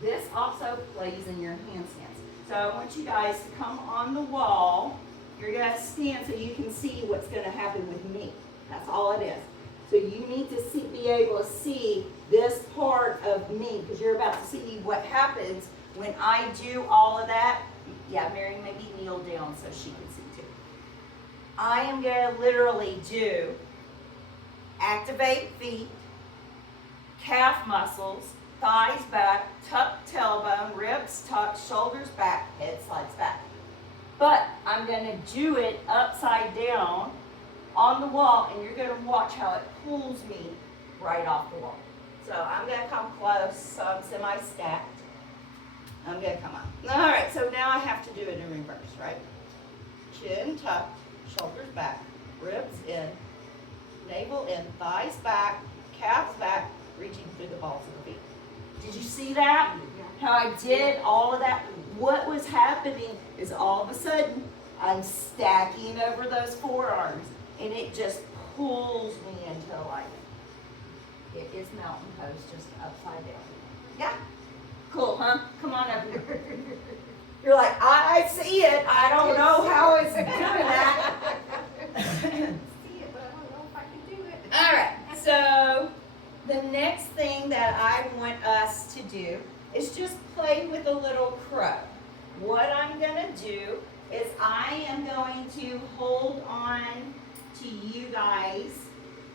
This also plays in your handstands. So I want you guys to come on the wall. You're going to stand so you can see what's going to happen with me. That's all it is. So you need to be able to see this part of me because you're about to see what happens when I do all of that. Yeah, Mary, maybe kneel down so she can see too. I am going to literally do activate feet, calf muscles, thighs back, tuck tailbone, ribs tuck, shoulders back, head slides back. But I'm going to do it upside down on the wall, and you're going to watch how it pulls me right off the wall. So I'm going to come close, so I'm semi-stacked. I'm going to come up. All right, so now I have to do it in reverse, right? Chin tucked, shoulders back, ribs in, navel in, thighs back, calves back, reaching through the balls of the feet. Did you see that? How I did all of that? What was happening is all of a sudden I'm stacking over those forearms and it just pulls me into life. It is mountain pose, just upside down. Yeah? Cool, huh? Come on over here. You're like, I see it. I don't know how it's doing that. See it, but I don't know if I can do it. All right, so the next thing that I want us to do is just play with a little crow. What I'm gonna do is I am going to hold on to you guys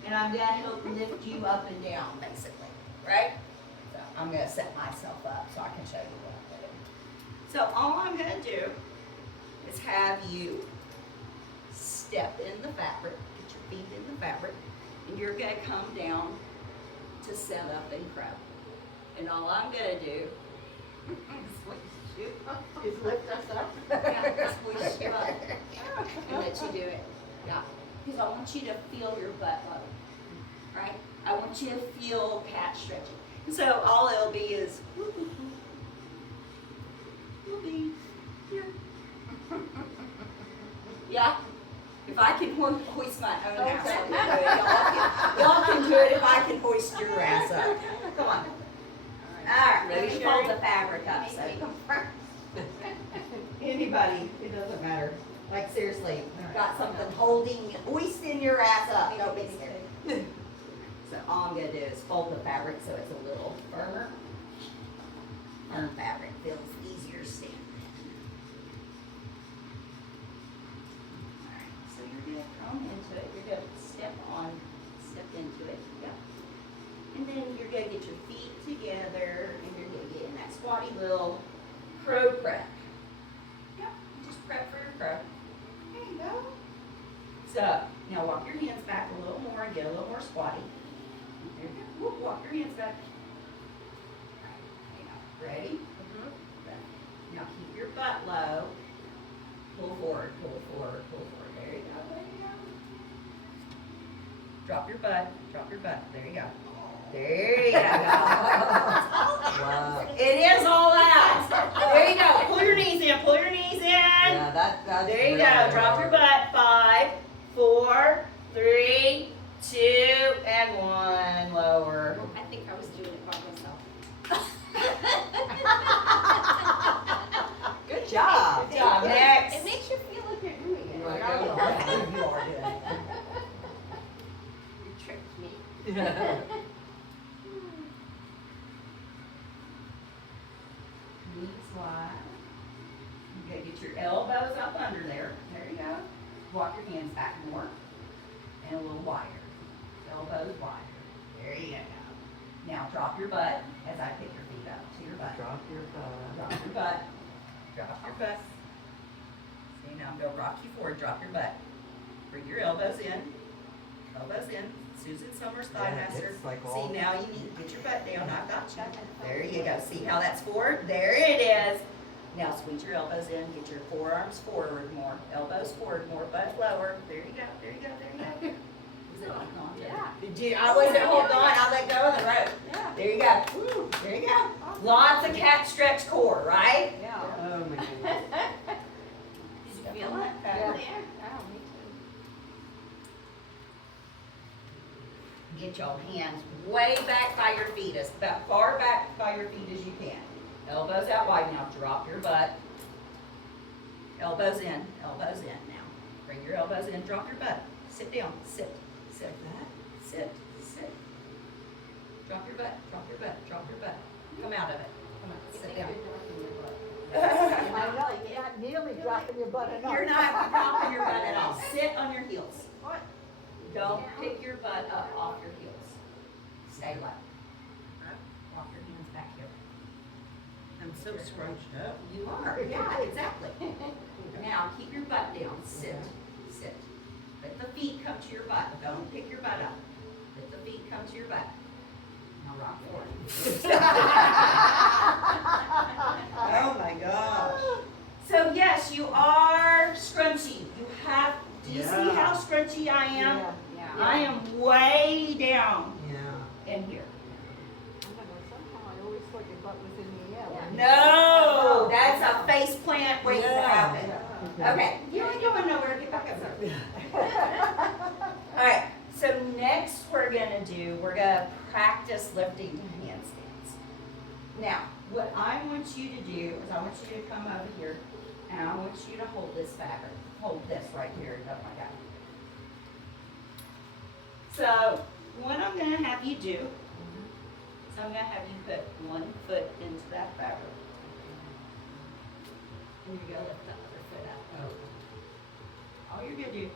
and I'm gonna help lift you up and down, basically, right? So I'm gonna set myself up so I can show you what I'm doing. So all I'm gonna do is have you step in the fabric, get your feet in the fabric, and you're gonna come down to set up and crow. And all I'm gonna do Is lift us up. squish you up and let you do it. Yeah. Because I want you to feel your butt load. Right? I want you to feel cat stretching. And so all it'll be is you'll be here. Yeah? If I can hoist my own ass up, y'all can do it if I can hoist your ass up. Come on. Alright, let me fold the fabric up. So anybody, it doesn't matter. Like seriously, you've got something hoisting your ass up. Don't be scared. So all I'm gonna do is fold the fabric so it's a little firmer. Firm fabric feels easier standing. Alright, so you're gonna come into it. You're gonna step into it. Yep. And then you're gonna get your feet together and you're gonna get in that squatty little crow prep. Yep, just prep for your crow. There you go. So, now walk your hands back a little more and get a little more squatty. Here you go. Whoop, walk your hands back. Hang on. Ready? Now keep your butt low. Pull forward, pull forward, pull forward. There you go, there you go. Drop your butt, drop your butt. There you go. There you go. Wow. It is all that. There you go. Pull your knees in, pull your knees in. Yeah, that's There you really go. Drop your hard. butt. 5, 4, 3, 2, and 1. Lower. I think I was doing it by myself. Good job. Good job. Next. It makes you feel like you're doing it. You are Like, doing oh, it. You are doing it. You tricked me. Knees wide. You gotta get your elbows up under there. There you go. Walk your hands back more. And a little wider. Elbows wider. There you go. Now drop your butt as I pick your feet up to your butt. Drop your butt. Drop your butt. Drop your butt. See, now I'm gonna rock you forward. Drop your butt. Bring your elbows in. Elbows in. Susan Summers thigh Yeah, master. it's like all- See, now you need to get your butt down. I've got you. There you go. See how that's forward? There it is. Now squeeze your elbows in. Get your forearms forward more. Elbows forward more. Butt lower. There you go. There you go. There you go. Is it holding on? Yeah. Did you? I wasn't holding on. I let go of the rope. Yeah. There you go. Woo, there you go. Lots of cat stretch core, right? Yeah. Oh my goodness. Did you feel it? Yeah. There? Oh, me too. Get your hands way back by your feet, as far back by your feet as you can. Elbows out wide now. Drop your butt. Elbows in. Elbows in now. Bring your elbows in. Drop your butt. Sit down. Sit. Sit. Sit. Sit. Drop your butt. Drop your butt. Drop your butt. Come out of it. Come on. You Sit think down. you're dropping your butt. I know, you're not nearly dropping your butt enough. You're not dropping your butt at all. Sit on your heels. What? Don't pick your butt up off your heels. Stay low. Walk your hands back here. I'm so scrunched up. You are, yeah, exactly. Now, keep your butt down. Sit. Sit. Let the feet come to your butt. Don't pick your butt up. Let the feet come to your butt. Now rock forward. Oh my gosh. So yes, you are scrunchy. You have, do you see Yeah. how scrunchy I am? Yeah. Yeah. I am way down Yeah. in here. I don't know, somehow I always thought your butt was in the air. when you- No, that's a face plant waiting to Yeah. happen. Okay, you ain't going nowhere, get back up there. Alright, so next we're gonna practice lifting handstands. Now, what I want you to do is I want you to come over here and I want you to hold this fabric. Hold this right here. Oh my God. So, what I'm gonna have you do is I'm gonna have you put one foot into that fabric. And you're gonna lift the other foot up. All you're gonna do,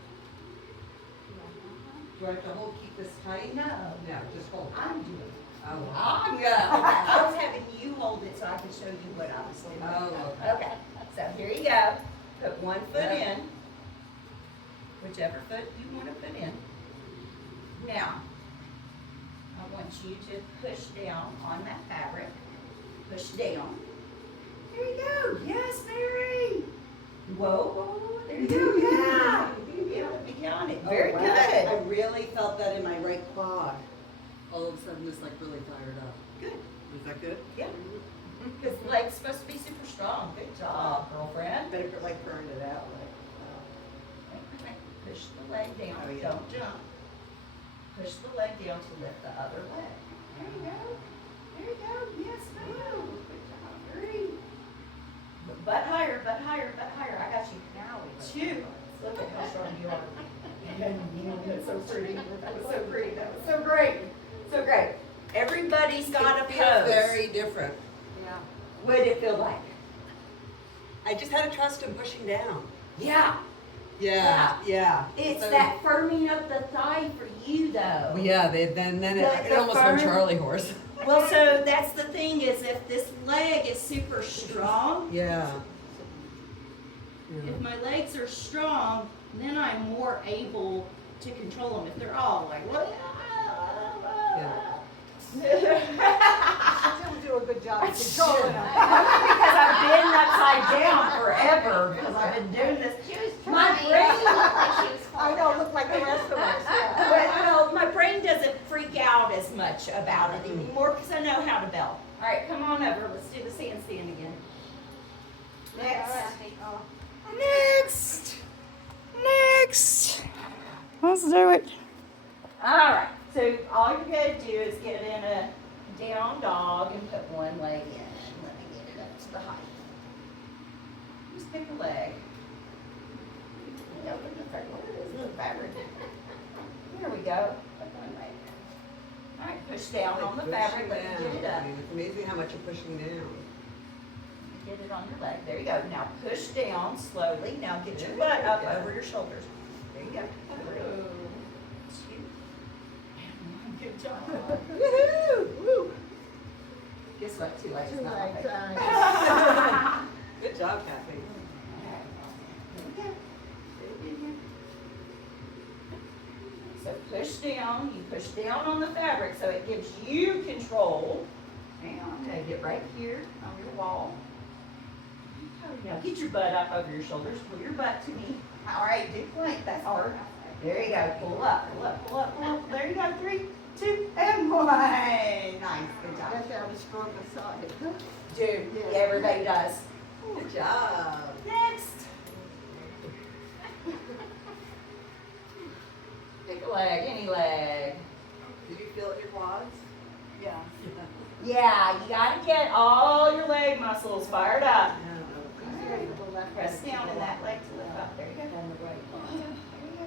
Do I have to keep this tight? no, No, just hold. I'm doing it. Oh. I'm gonna, I was having you hold it so I could show you what I was doing. Oh, Okay, so here you go. Put one foot in, whichever foot you want to put in. Now, I want you to push down on that fabric. Push down. There you go. Yes, Mary. Whoa, whoa, whoa. There you go. Yeah. You got it. Very Oh, wow. good. I really felt that in my right quad. All of a sudden, it's like really fired up. Good. Is that good? Yeah. Because the leg's supposed to be super strong. Good job, girlfriend. Better like burn it out. Push the leg down, Oh, yeah. don't jump. Push the leg down to lift the other leg. There you go. There you go. Yes, ma'am. Good job, Gertie. Butt higher, butt higher, butt higher. I got you. Now we lift. Two. Look at how strong you are. That's so pretty. That was so pretty. That was so great. So great. Everybody's got a It feels pose. very different. Yeah. What did it feel like? I just had to trust him pushing down. Yeah. Yeah. It's So- that firming up the thigh for you though. Well, yeah, then The- it the almost went firm- Charlie horse. Well, so that's the thing is if this leg is super strong, Yeah. if my legs are strong, then I'm more able to control them. If they're all like, Yeah. She'll do a good job of controlling them. Because I've been upside down forever, because I've been doing this. She was My trying. brain- It looked like she was I falling. know, look like the rest of us, yeah. But no, my brain doesn't freak out as much about it anymore because I know how to bell. All right, come on over. Let's do the handstand again. Next. Next. Next. Let's do it. All right. So all you're going to do is get in a down dog and put one leg in. Let me get it up to the height. Just pick a leg. Go with the third one. It is a little fabric. There we go. Put one leg in. All right, push down on the fabric. Let me get it up. I mean, it's amazing how much you're pushing down. Get it on your leg. There you go. Now push down slowly. Now get your butt up over your shoulders. There you go. Good job. Woohoo! Woo! Guess what? 2 legs. Two not legs, one leg. Good job, Kathy. So push down. You push down on the fabric so it gives you control. Hang on. Okay, get right here on your wall. Now get your butt up over your shoulders. Pull your butt to me. All right, do plank. That's hard. There you go. Pull up, pull up, pull up, pull up. There you go. 3, 2, and 1. Nice. Good job. That's how the strongest side. Dude, yeah, everybody does. Good job. Next. Pick a leg, any leg. Did you feel it in your quads? Yeah. Yeah, you gotta get all your leg muscles fired up. Yeah. Press down in that leg to lift up. There you go. On the right. There you go.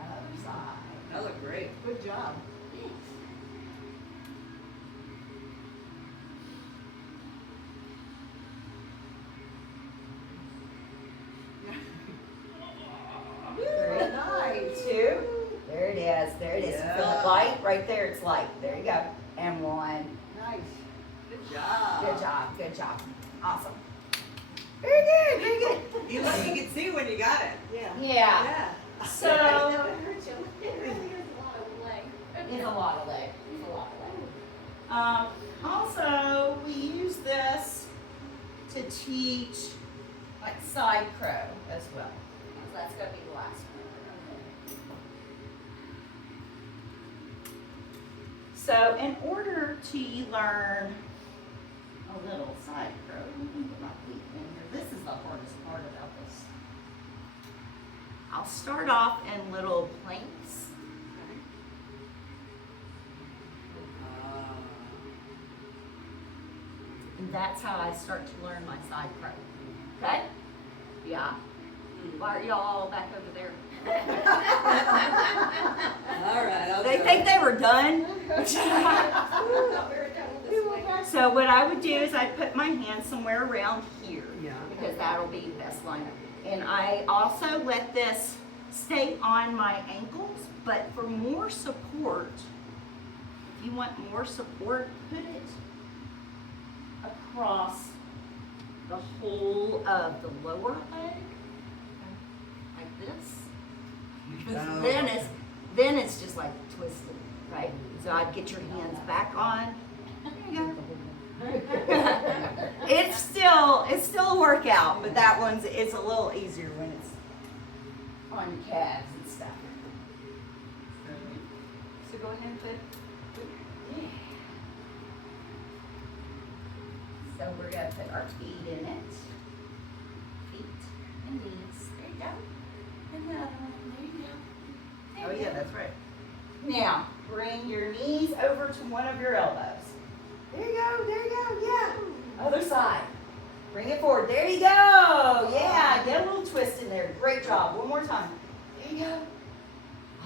Other side. That looked great. Good job. Very nice. 2. There it is. There it is. Yeah. Feel it light? Right there, it's light. There you go. And 1. Nice. Good job. Good job. Good job. Awesome. Very good. Very good. You can see when you got it. Yeah. Yeah. Yeah. So, I know it hurts you. It really is a lot of leg. it's a lot of leg. It's a lot of leg. Also, we use this to teach like side crow as well. So that's gonna be the last one. So in order to learn a little side crow, let me put my feet in here. This is the hardest part about this. I'll start off in little planks. And that's how I start to learn my side crow. Okay? Yeah. Why are y'all all back over there? All right. I'll They go. think they were done. Yeah. So what I would do is I'd put my hand somewhere around here. Yeah. Because that'll be the best line. And I also let this stay on my ankles, but for more support, if you want more support, put it across the whole of the lower leg, like this. Oh. Then it's just like twisted, right? So I'd get your hands back on. There you go. It's still a workout, but that one's it's a little easier when it's on your calves and stuff. So go ahead and put. Yeah. So we're gonna put our feet in it. Feet and knees. There you go. Another one. There you go. There Oh you yeah, go. that's right. Now, bring your knees over to one of your elbows. There you go, yeah. Other side. Bring it forward. There you go. Yeah, get a little twist in there. Great job. One more time. There you go.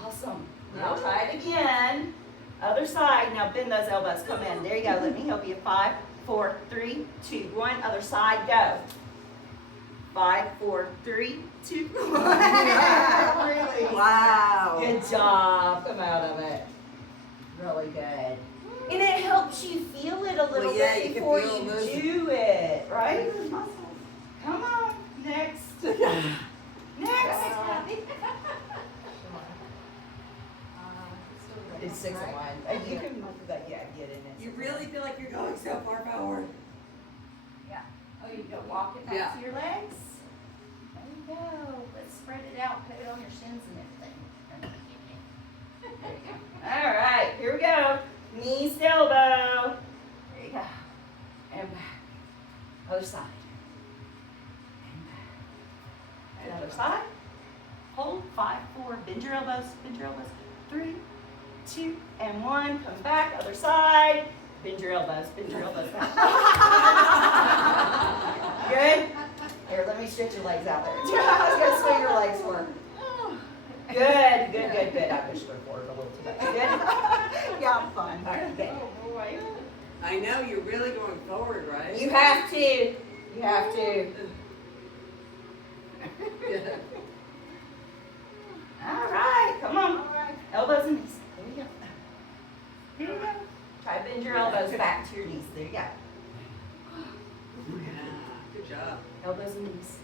Awesome. Now try it again. Other side. Now bend those elbows. Come in. There you go. Let me help you. 5, 4, 3, 2, 1. Other side. Go. 5, 4, 3, 2, 1. Wow. Good job. Come out of it. Really good. And it helps you feel it a little Well, yeah, bit you can before feel you it moving. do it, right? Come on. Next. Next. do 6 in one. You can, but yeah, get in it. You really feel like you're going so far forward. Yeah. Oh, you go walk it back Yeah. to your legs. There you go. Let's spread it out. Put it on your shins and everything. There you go. All right, here we go. Knees to elbow. There you go. And back. Other side. And back. And other side. Hold. 5, 4. Bend your elbows. Bend your elbows. 3, 2, and 1. Come back. Other side. Bend your elbows. Bend your elbows. Good? Here, let me stretch your legs out there. I was going to swing your legs for. Good, good, good, good. I pushed her forward a little too much. Good? Yeah, I'm fine. All right, good. Oh, boy. I know, you're really going forward, right? You have to. You have to. All right, come on. Elbows and knees. Here we go. Here we go. Try to bend your elbows back to your knees. There you go. Yeah, good job. Elbows and knees.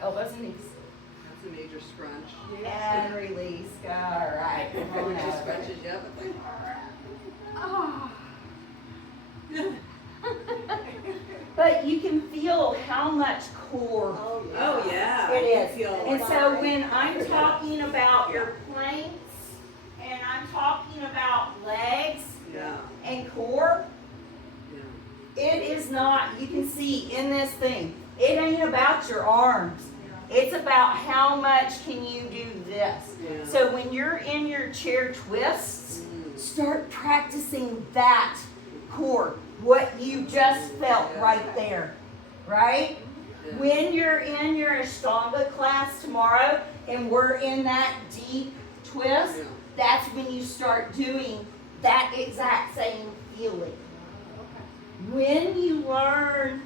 Elbows and knees. That's a major scrunch. And release. All right. Come on It just over. scrunches you up. Oh. But you can feel how much core Oh, yeah. it I is. feel And like- so when I'm talking about your planks and I'm talking about legs Yeah, and core, yeah. it is not, you can see in this thing, it ain't about your arms. It's about how much can you do this. Yeah. So when you're in your chair twists, Mm. start practicing that core, what you just felt right there, right? Yeah. When you're in your Ashtanga class tomorrow and we're in that deep twist, Yeah. that's when you start doing that exact same feeling. When you learn,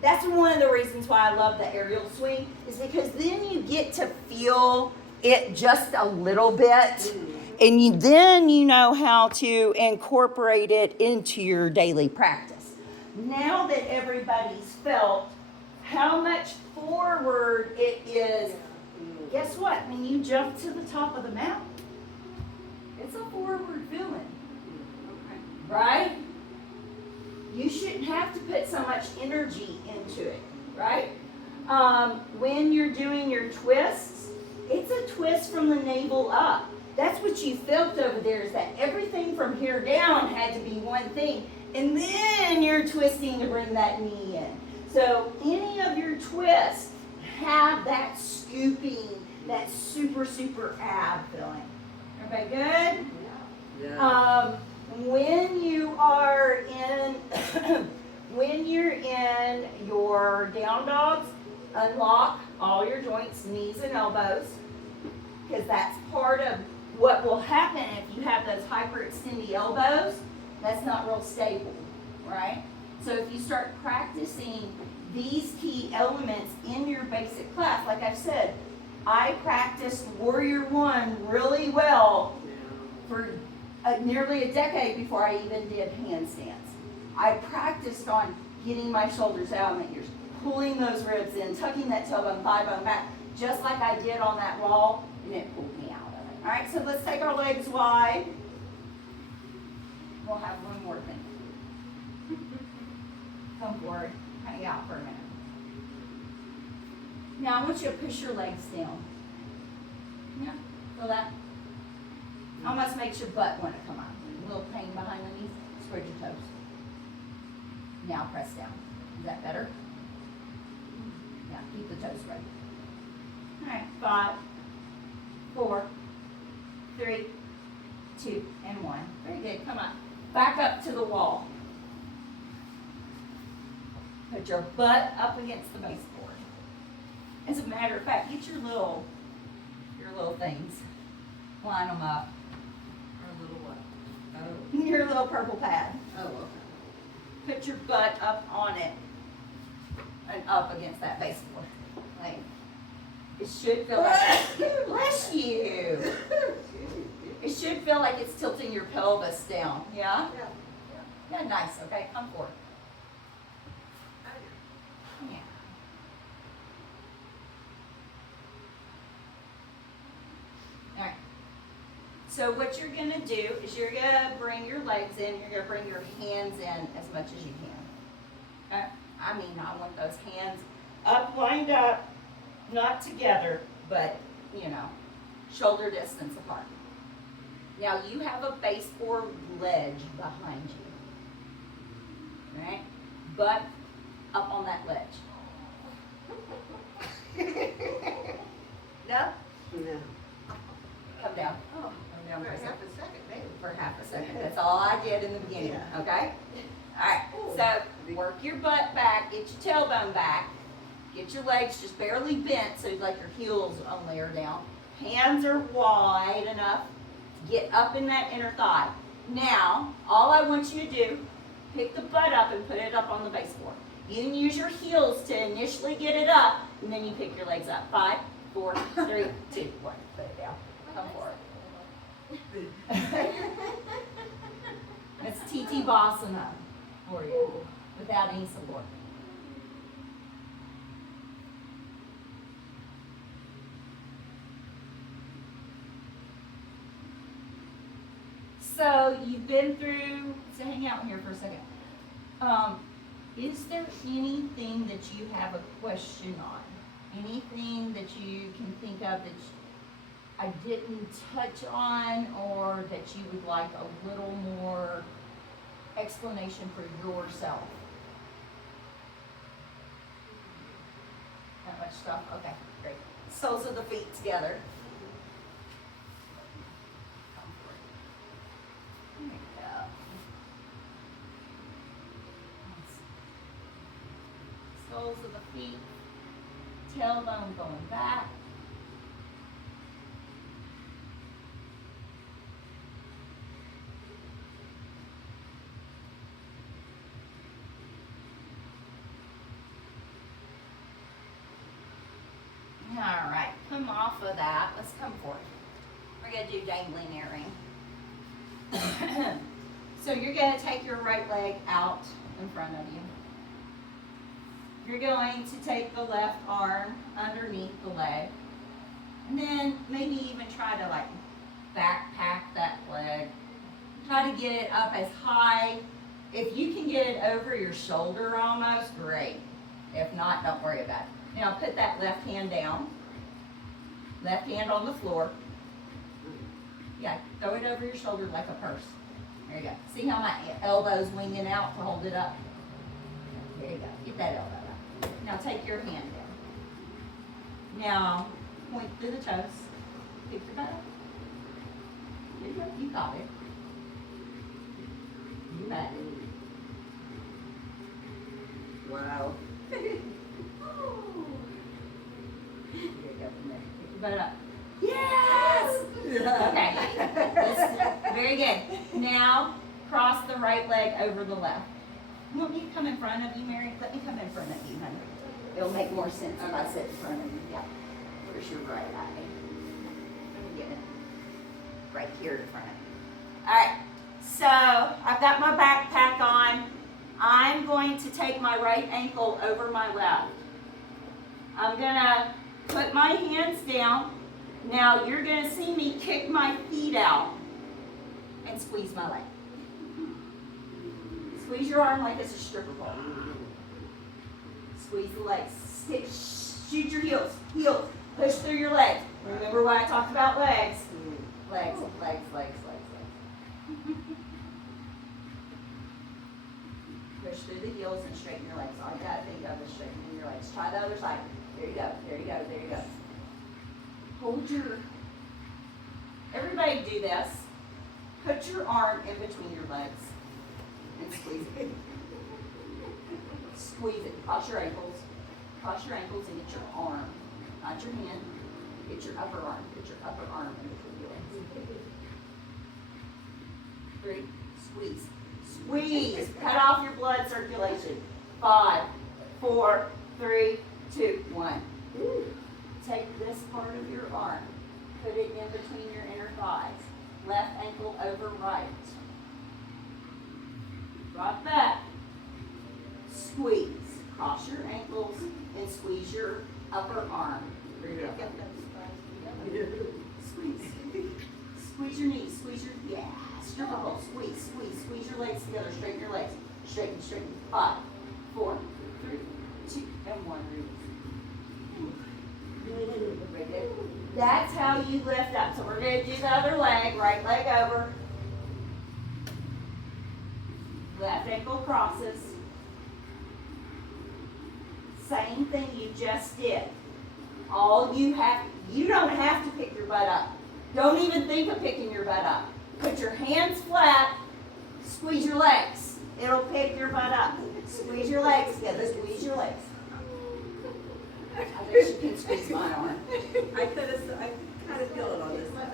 that's one of the reasons why I love the aerial swing, is because then you get to feel it just a little bit. And then you know how to incorporate it into your daily practice. Now that everybody's felt how much forward it is, guess what? When you jump to the top of the mountain, it's a forward feeling, right? You shouldn't have to put so much energy into it, right? When you're doing your twists, it's a twist from the navel up. That's what you felt over there, is that everything from here down had to be one thing. And then you're twisting to bring that knee in. So any of your twists have that scooping, that super, super ab feeling. Everybody good? Yeah. When you are in, when you're in your down dogs, unlock all your joints, knees and elbows, because that's part of what will happen if you have those hyperextended elbows. That's not real stable, right? So if you start practicing these key elements in your basic class, like I've said, I practiced Warrior One really well for nearly a decade before I even did handstands. I practiced on getting my shoulders out and ears, pulling those ribs in, tucking that tailbone, thigh bone back, just like I did on that wall, and it pulled me out of it. All right, so let's take our legs wide. We'll have one more thing. Come forward, hang out for a minute. Now I want you to push your legs down. Yeah, feel that? Almost makes your butt want to come out. A little pain behind the knees. Spread your toes. Now press down. Is that better? Now keep the toes straight. All right, 5, 4, 3, 2, and 1. Very good. Come on. Back up to the wall. Put your butt up against the baseboard. As a matter of fact, get your little things. Line them up. Or a little what? Oh. Your little purple pad. Oh, okay. Put your butt up on it and up against that baseboard. Like, it should feel like, bless you. It should feel like it's tilting your pelvis down. Yeah? Yeah, nice. Okay, come forward. Yeah. All right. So what you're gonna do is you're gonna bring your legs in, you're gonna bring your hands in as much as you can. I mean, I want those hands up, lined up, not together, but, you know, shoulder distance apart. Now you have a baseboard ledge behind you, right? Butt up on that ledge. No? No. Come down. Oh, Come down for for a half second. a second, maybe. For half a second. That's all I did in the beginning, Yeah. okay? Alright, so work your butt back, get your tailbone back, get your legs just barely bent so like your heels only are down. Hands are wide enough to get up in that inner thigh. Now, all I want you to do, pick the butt up and put it up on the baseboard. You can use your heels to initially get it up, and then you pick your legs up. 5, 4, 3, 2, 1. Put it down. Come forward. That's TT Vasana for you, without any support. So you've been through, so hang out here for a second. Is there anything that you have a question on? Anything that you can think of that I didn't touch on, or that you would like a little more explanation for yourself? Not much stuff? Okay, great. Soles of the feet together. There you go. Soles of the feet, tailbone going back. All right, come off of that. Let's come forward. We're going to do dangling earring. So you're going to take your right leg out in front of you. You're going to take the left arm underneath the leg. And then maybe even try to like backpack that leg. Try to get it up as high. If you can get it over your shoulder almost, great. If not, don't worry about it. Now put that left hand down. Left hand on the floor. Yeah, throw it over your shoulder like a purse. There you go. See how my elbow's winging out to hold it up? There you go. Get that elbow up. Now take your hand down. Now point through the toes. Pick your butt up. There you go. You got it. You got it. Wow. There you go from there. Pick your butt up. Yes! Okay. Very good. Now, cross the right leg over the left. You want me to come in front of you, Mary? Let me come in front of you, honey. It'll make more sense if I sit in front of you. Yeah. Where's your right eye? Let me get it. Right here in front of you. All right. So, I've got my backpack on. I'm going to take my right ankle over my left. I'm going to put my hands down. Now you're going to see me kick my feet out and squeeze my leg. Squeeze your arm like it's a stripper pole. Squeeze the legs. Stick, shoot your heels. Heels. Push through your legs. Remember when I talked about legs? Legs, legs, legs, legs, legs. Push through the heels and straighten your legs. All you got to think of is straightening your legs. Try the other side. There you go. There you go. There you go. Hold your, everybody do this. Put your arm in between your legs and squeeze it. Squeeze it. Cross your ankles. Cross your ankles and get your arm, not your hand. Get your upper arm. Get your upper arm in between your legs. 3. Squeeze. Squeeze. Cut off your blood circulation. 5, 4, 3, 2, 1. Take this part of your arm, put it in between your inner thighs. Left ankle over right. Drop back. Squeeze. Cross your ankles and squeeze your upper arm. There you go. Squeeze. Squeeze your knees. Straighten, straighten. 5, 4, 3, 2, and 1. Release. Right there. That's how you lift up. So we're going to do the other leg, right leg over. Left ankle crosses. Same thing you just did. You don't have to pick your butt up. Don't even think of picking your butt up. Put your hands flat, squeeze your legs. It'll pick your butt up. Squeeze your legs together, squeeze your legs. I think she can squeeze my arm. I kind of feel it on this side.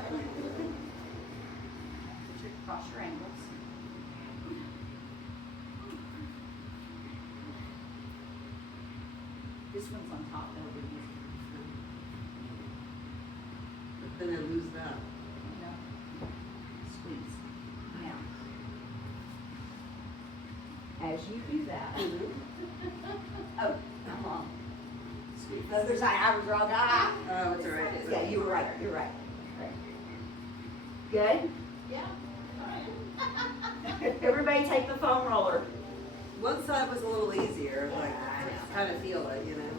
Cross your ankles. This one's on top, that'll be easy. But then I lose that. No. Squeeze. Now. As you do that. Oh, I'm wrong. Squeeze. The other side, I was wrong. Ah! Oh, it's all right. Yeah, you were right, you're right. Good? Yeah. Everybody take the foam roller. One side was a little easier, like, I know. kind of feel it, you know.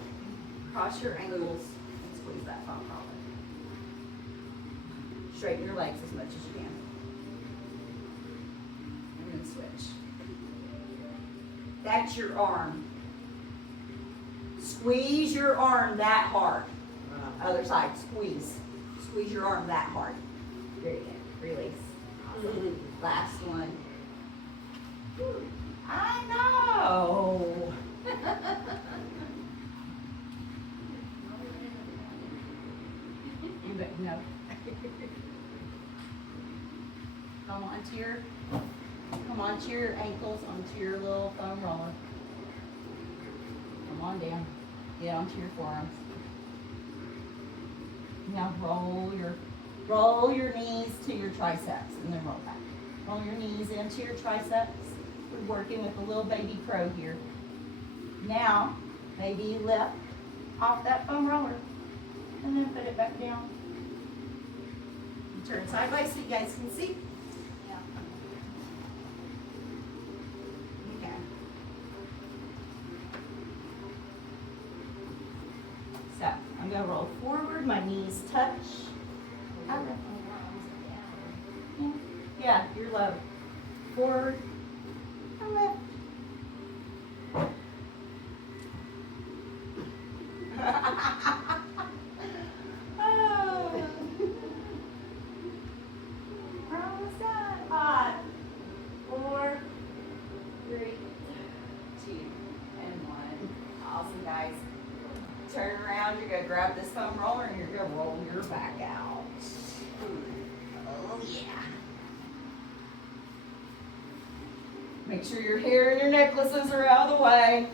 Cross your ankles and squeeze that foam roller. Straighten your legs as much as you can. And then switch. That's your arm. Squeeze your arm that hard. Other side, squeeze. Squeeze your arm that hard. There you go. Release. Awesome. Last one. I know. But no. Come onto your ankles, onto your little foam roller. Come on down. Get onto your forearms. Now roll your knees to your triceps and then roll back. Roll your knees into your triceps. We're working with a little baby crow here. Now, maybe lift off that foam roller and then put it back down. And turn sideways so you guys can see. Okay. So, I'm going to roll forward, my knees touch. Yeah, you're low. Forward. And lift. Oh. We're almost done. 5, 4, 3, 2, and 1. Awesome, guys. Turn around. You're going to grab this foam roller and you're going to roll your back out. Oh, yeah. Make sure your hair and your necklaces are out of the way.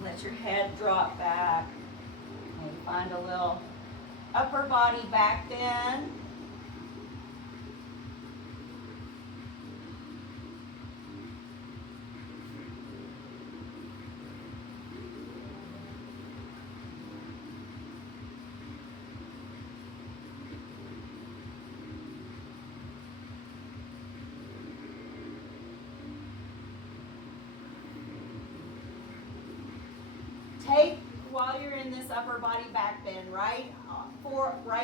Let your head drop back. And find a little upper body back bend. Take, while you're in this upper body back bend, right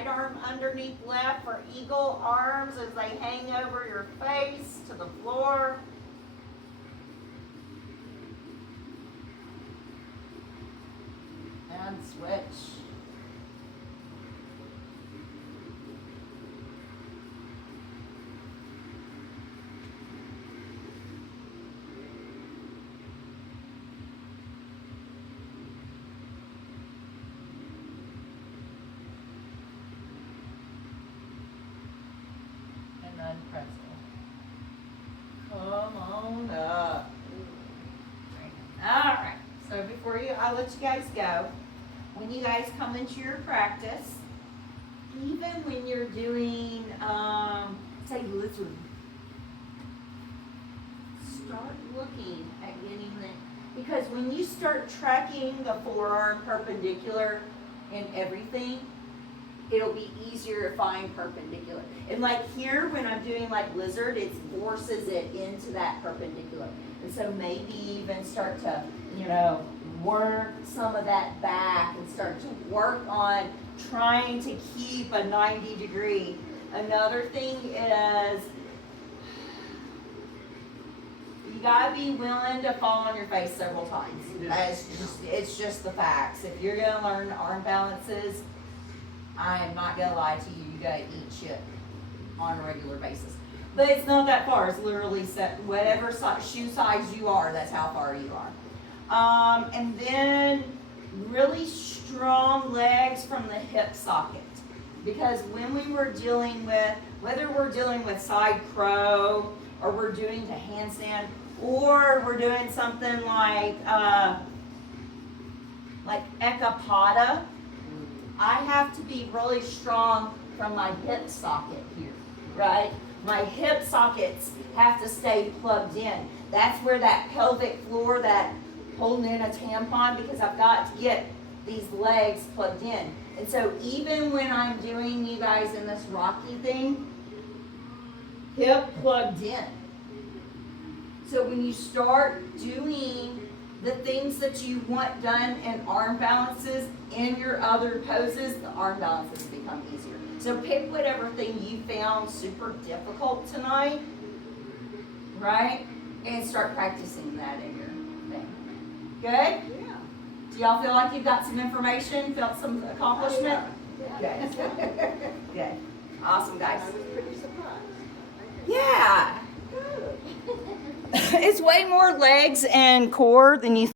arm underneath left for eagle arms as they hang over your face to the floor. And switch. pretzel. Come on up. Alright, so before I let you guys go, when you guys come into your practice, even when you're doing, say lizard, start looking at getting the, because when you start tracking the forearm perpendicular and everything, it'll be easier to find perpendicular. And like here, when I'm doing like lizard, it forces it into that perpendicular. And so maybe even start to, work some of that back and start to work on trying to keep a 90 degree. Another thing is, you gotta be willing to fall on your face several times. It's just the facts. If you're gonna learn arm balances, I'm not gonna lie to you, you gotta eat shit on a regular basis. But it's not that far, it's literally set, whatever shoe size you are, that's how far you are. And then really strong legs from the hip socket. Because when we were dealing with, whether we're dealing with side crow, or we're doing the handstand, or we're doing something like Ekapada, I have to be really strong from my hip socket here, right? My hip sockets have to stay plugged in. That's where that pelvic floor, that holding in a tampon, because I've got to get these legs plugged in. And so even when I'm doing you guys in this rocky thing, hip plugged in. So when you start doing the things that you want done in arm balances in your other poses, the arm balances become easier. So pick whatever thing you found super difficult tonight, right? And start practicing that in your thing. Good? Yeah. Do y'all feel like you've got some information, felt some accomplishment? Yeah. Good. Good. Awesome, guys. I was pretty surprised. Yeah. Good. It's way more legs and core than you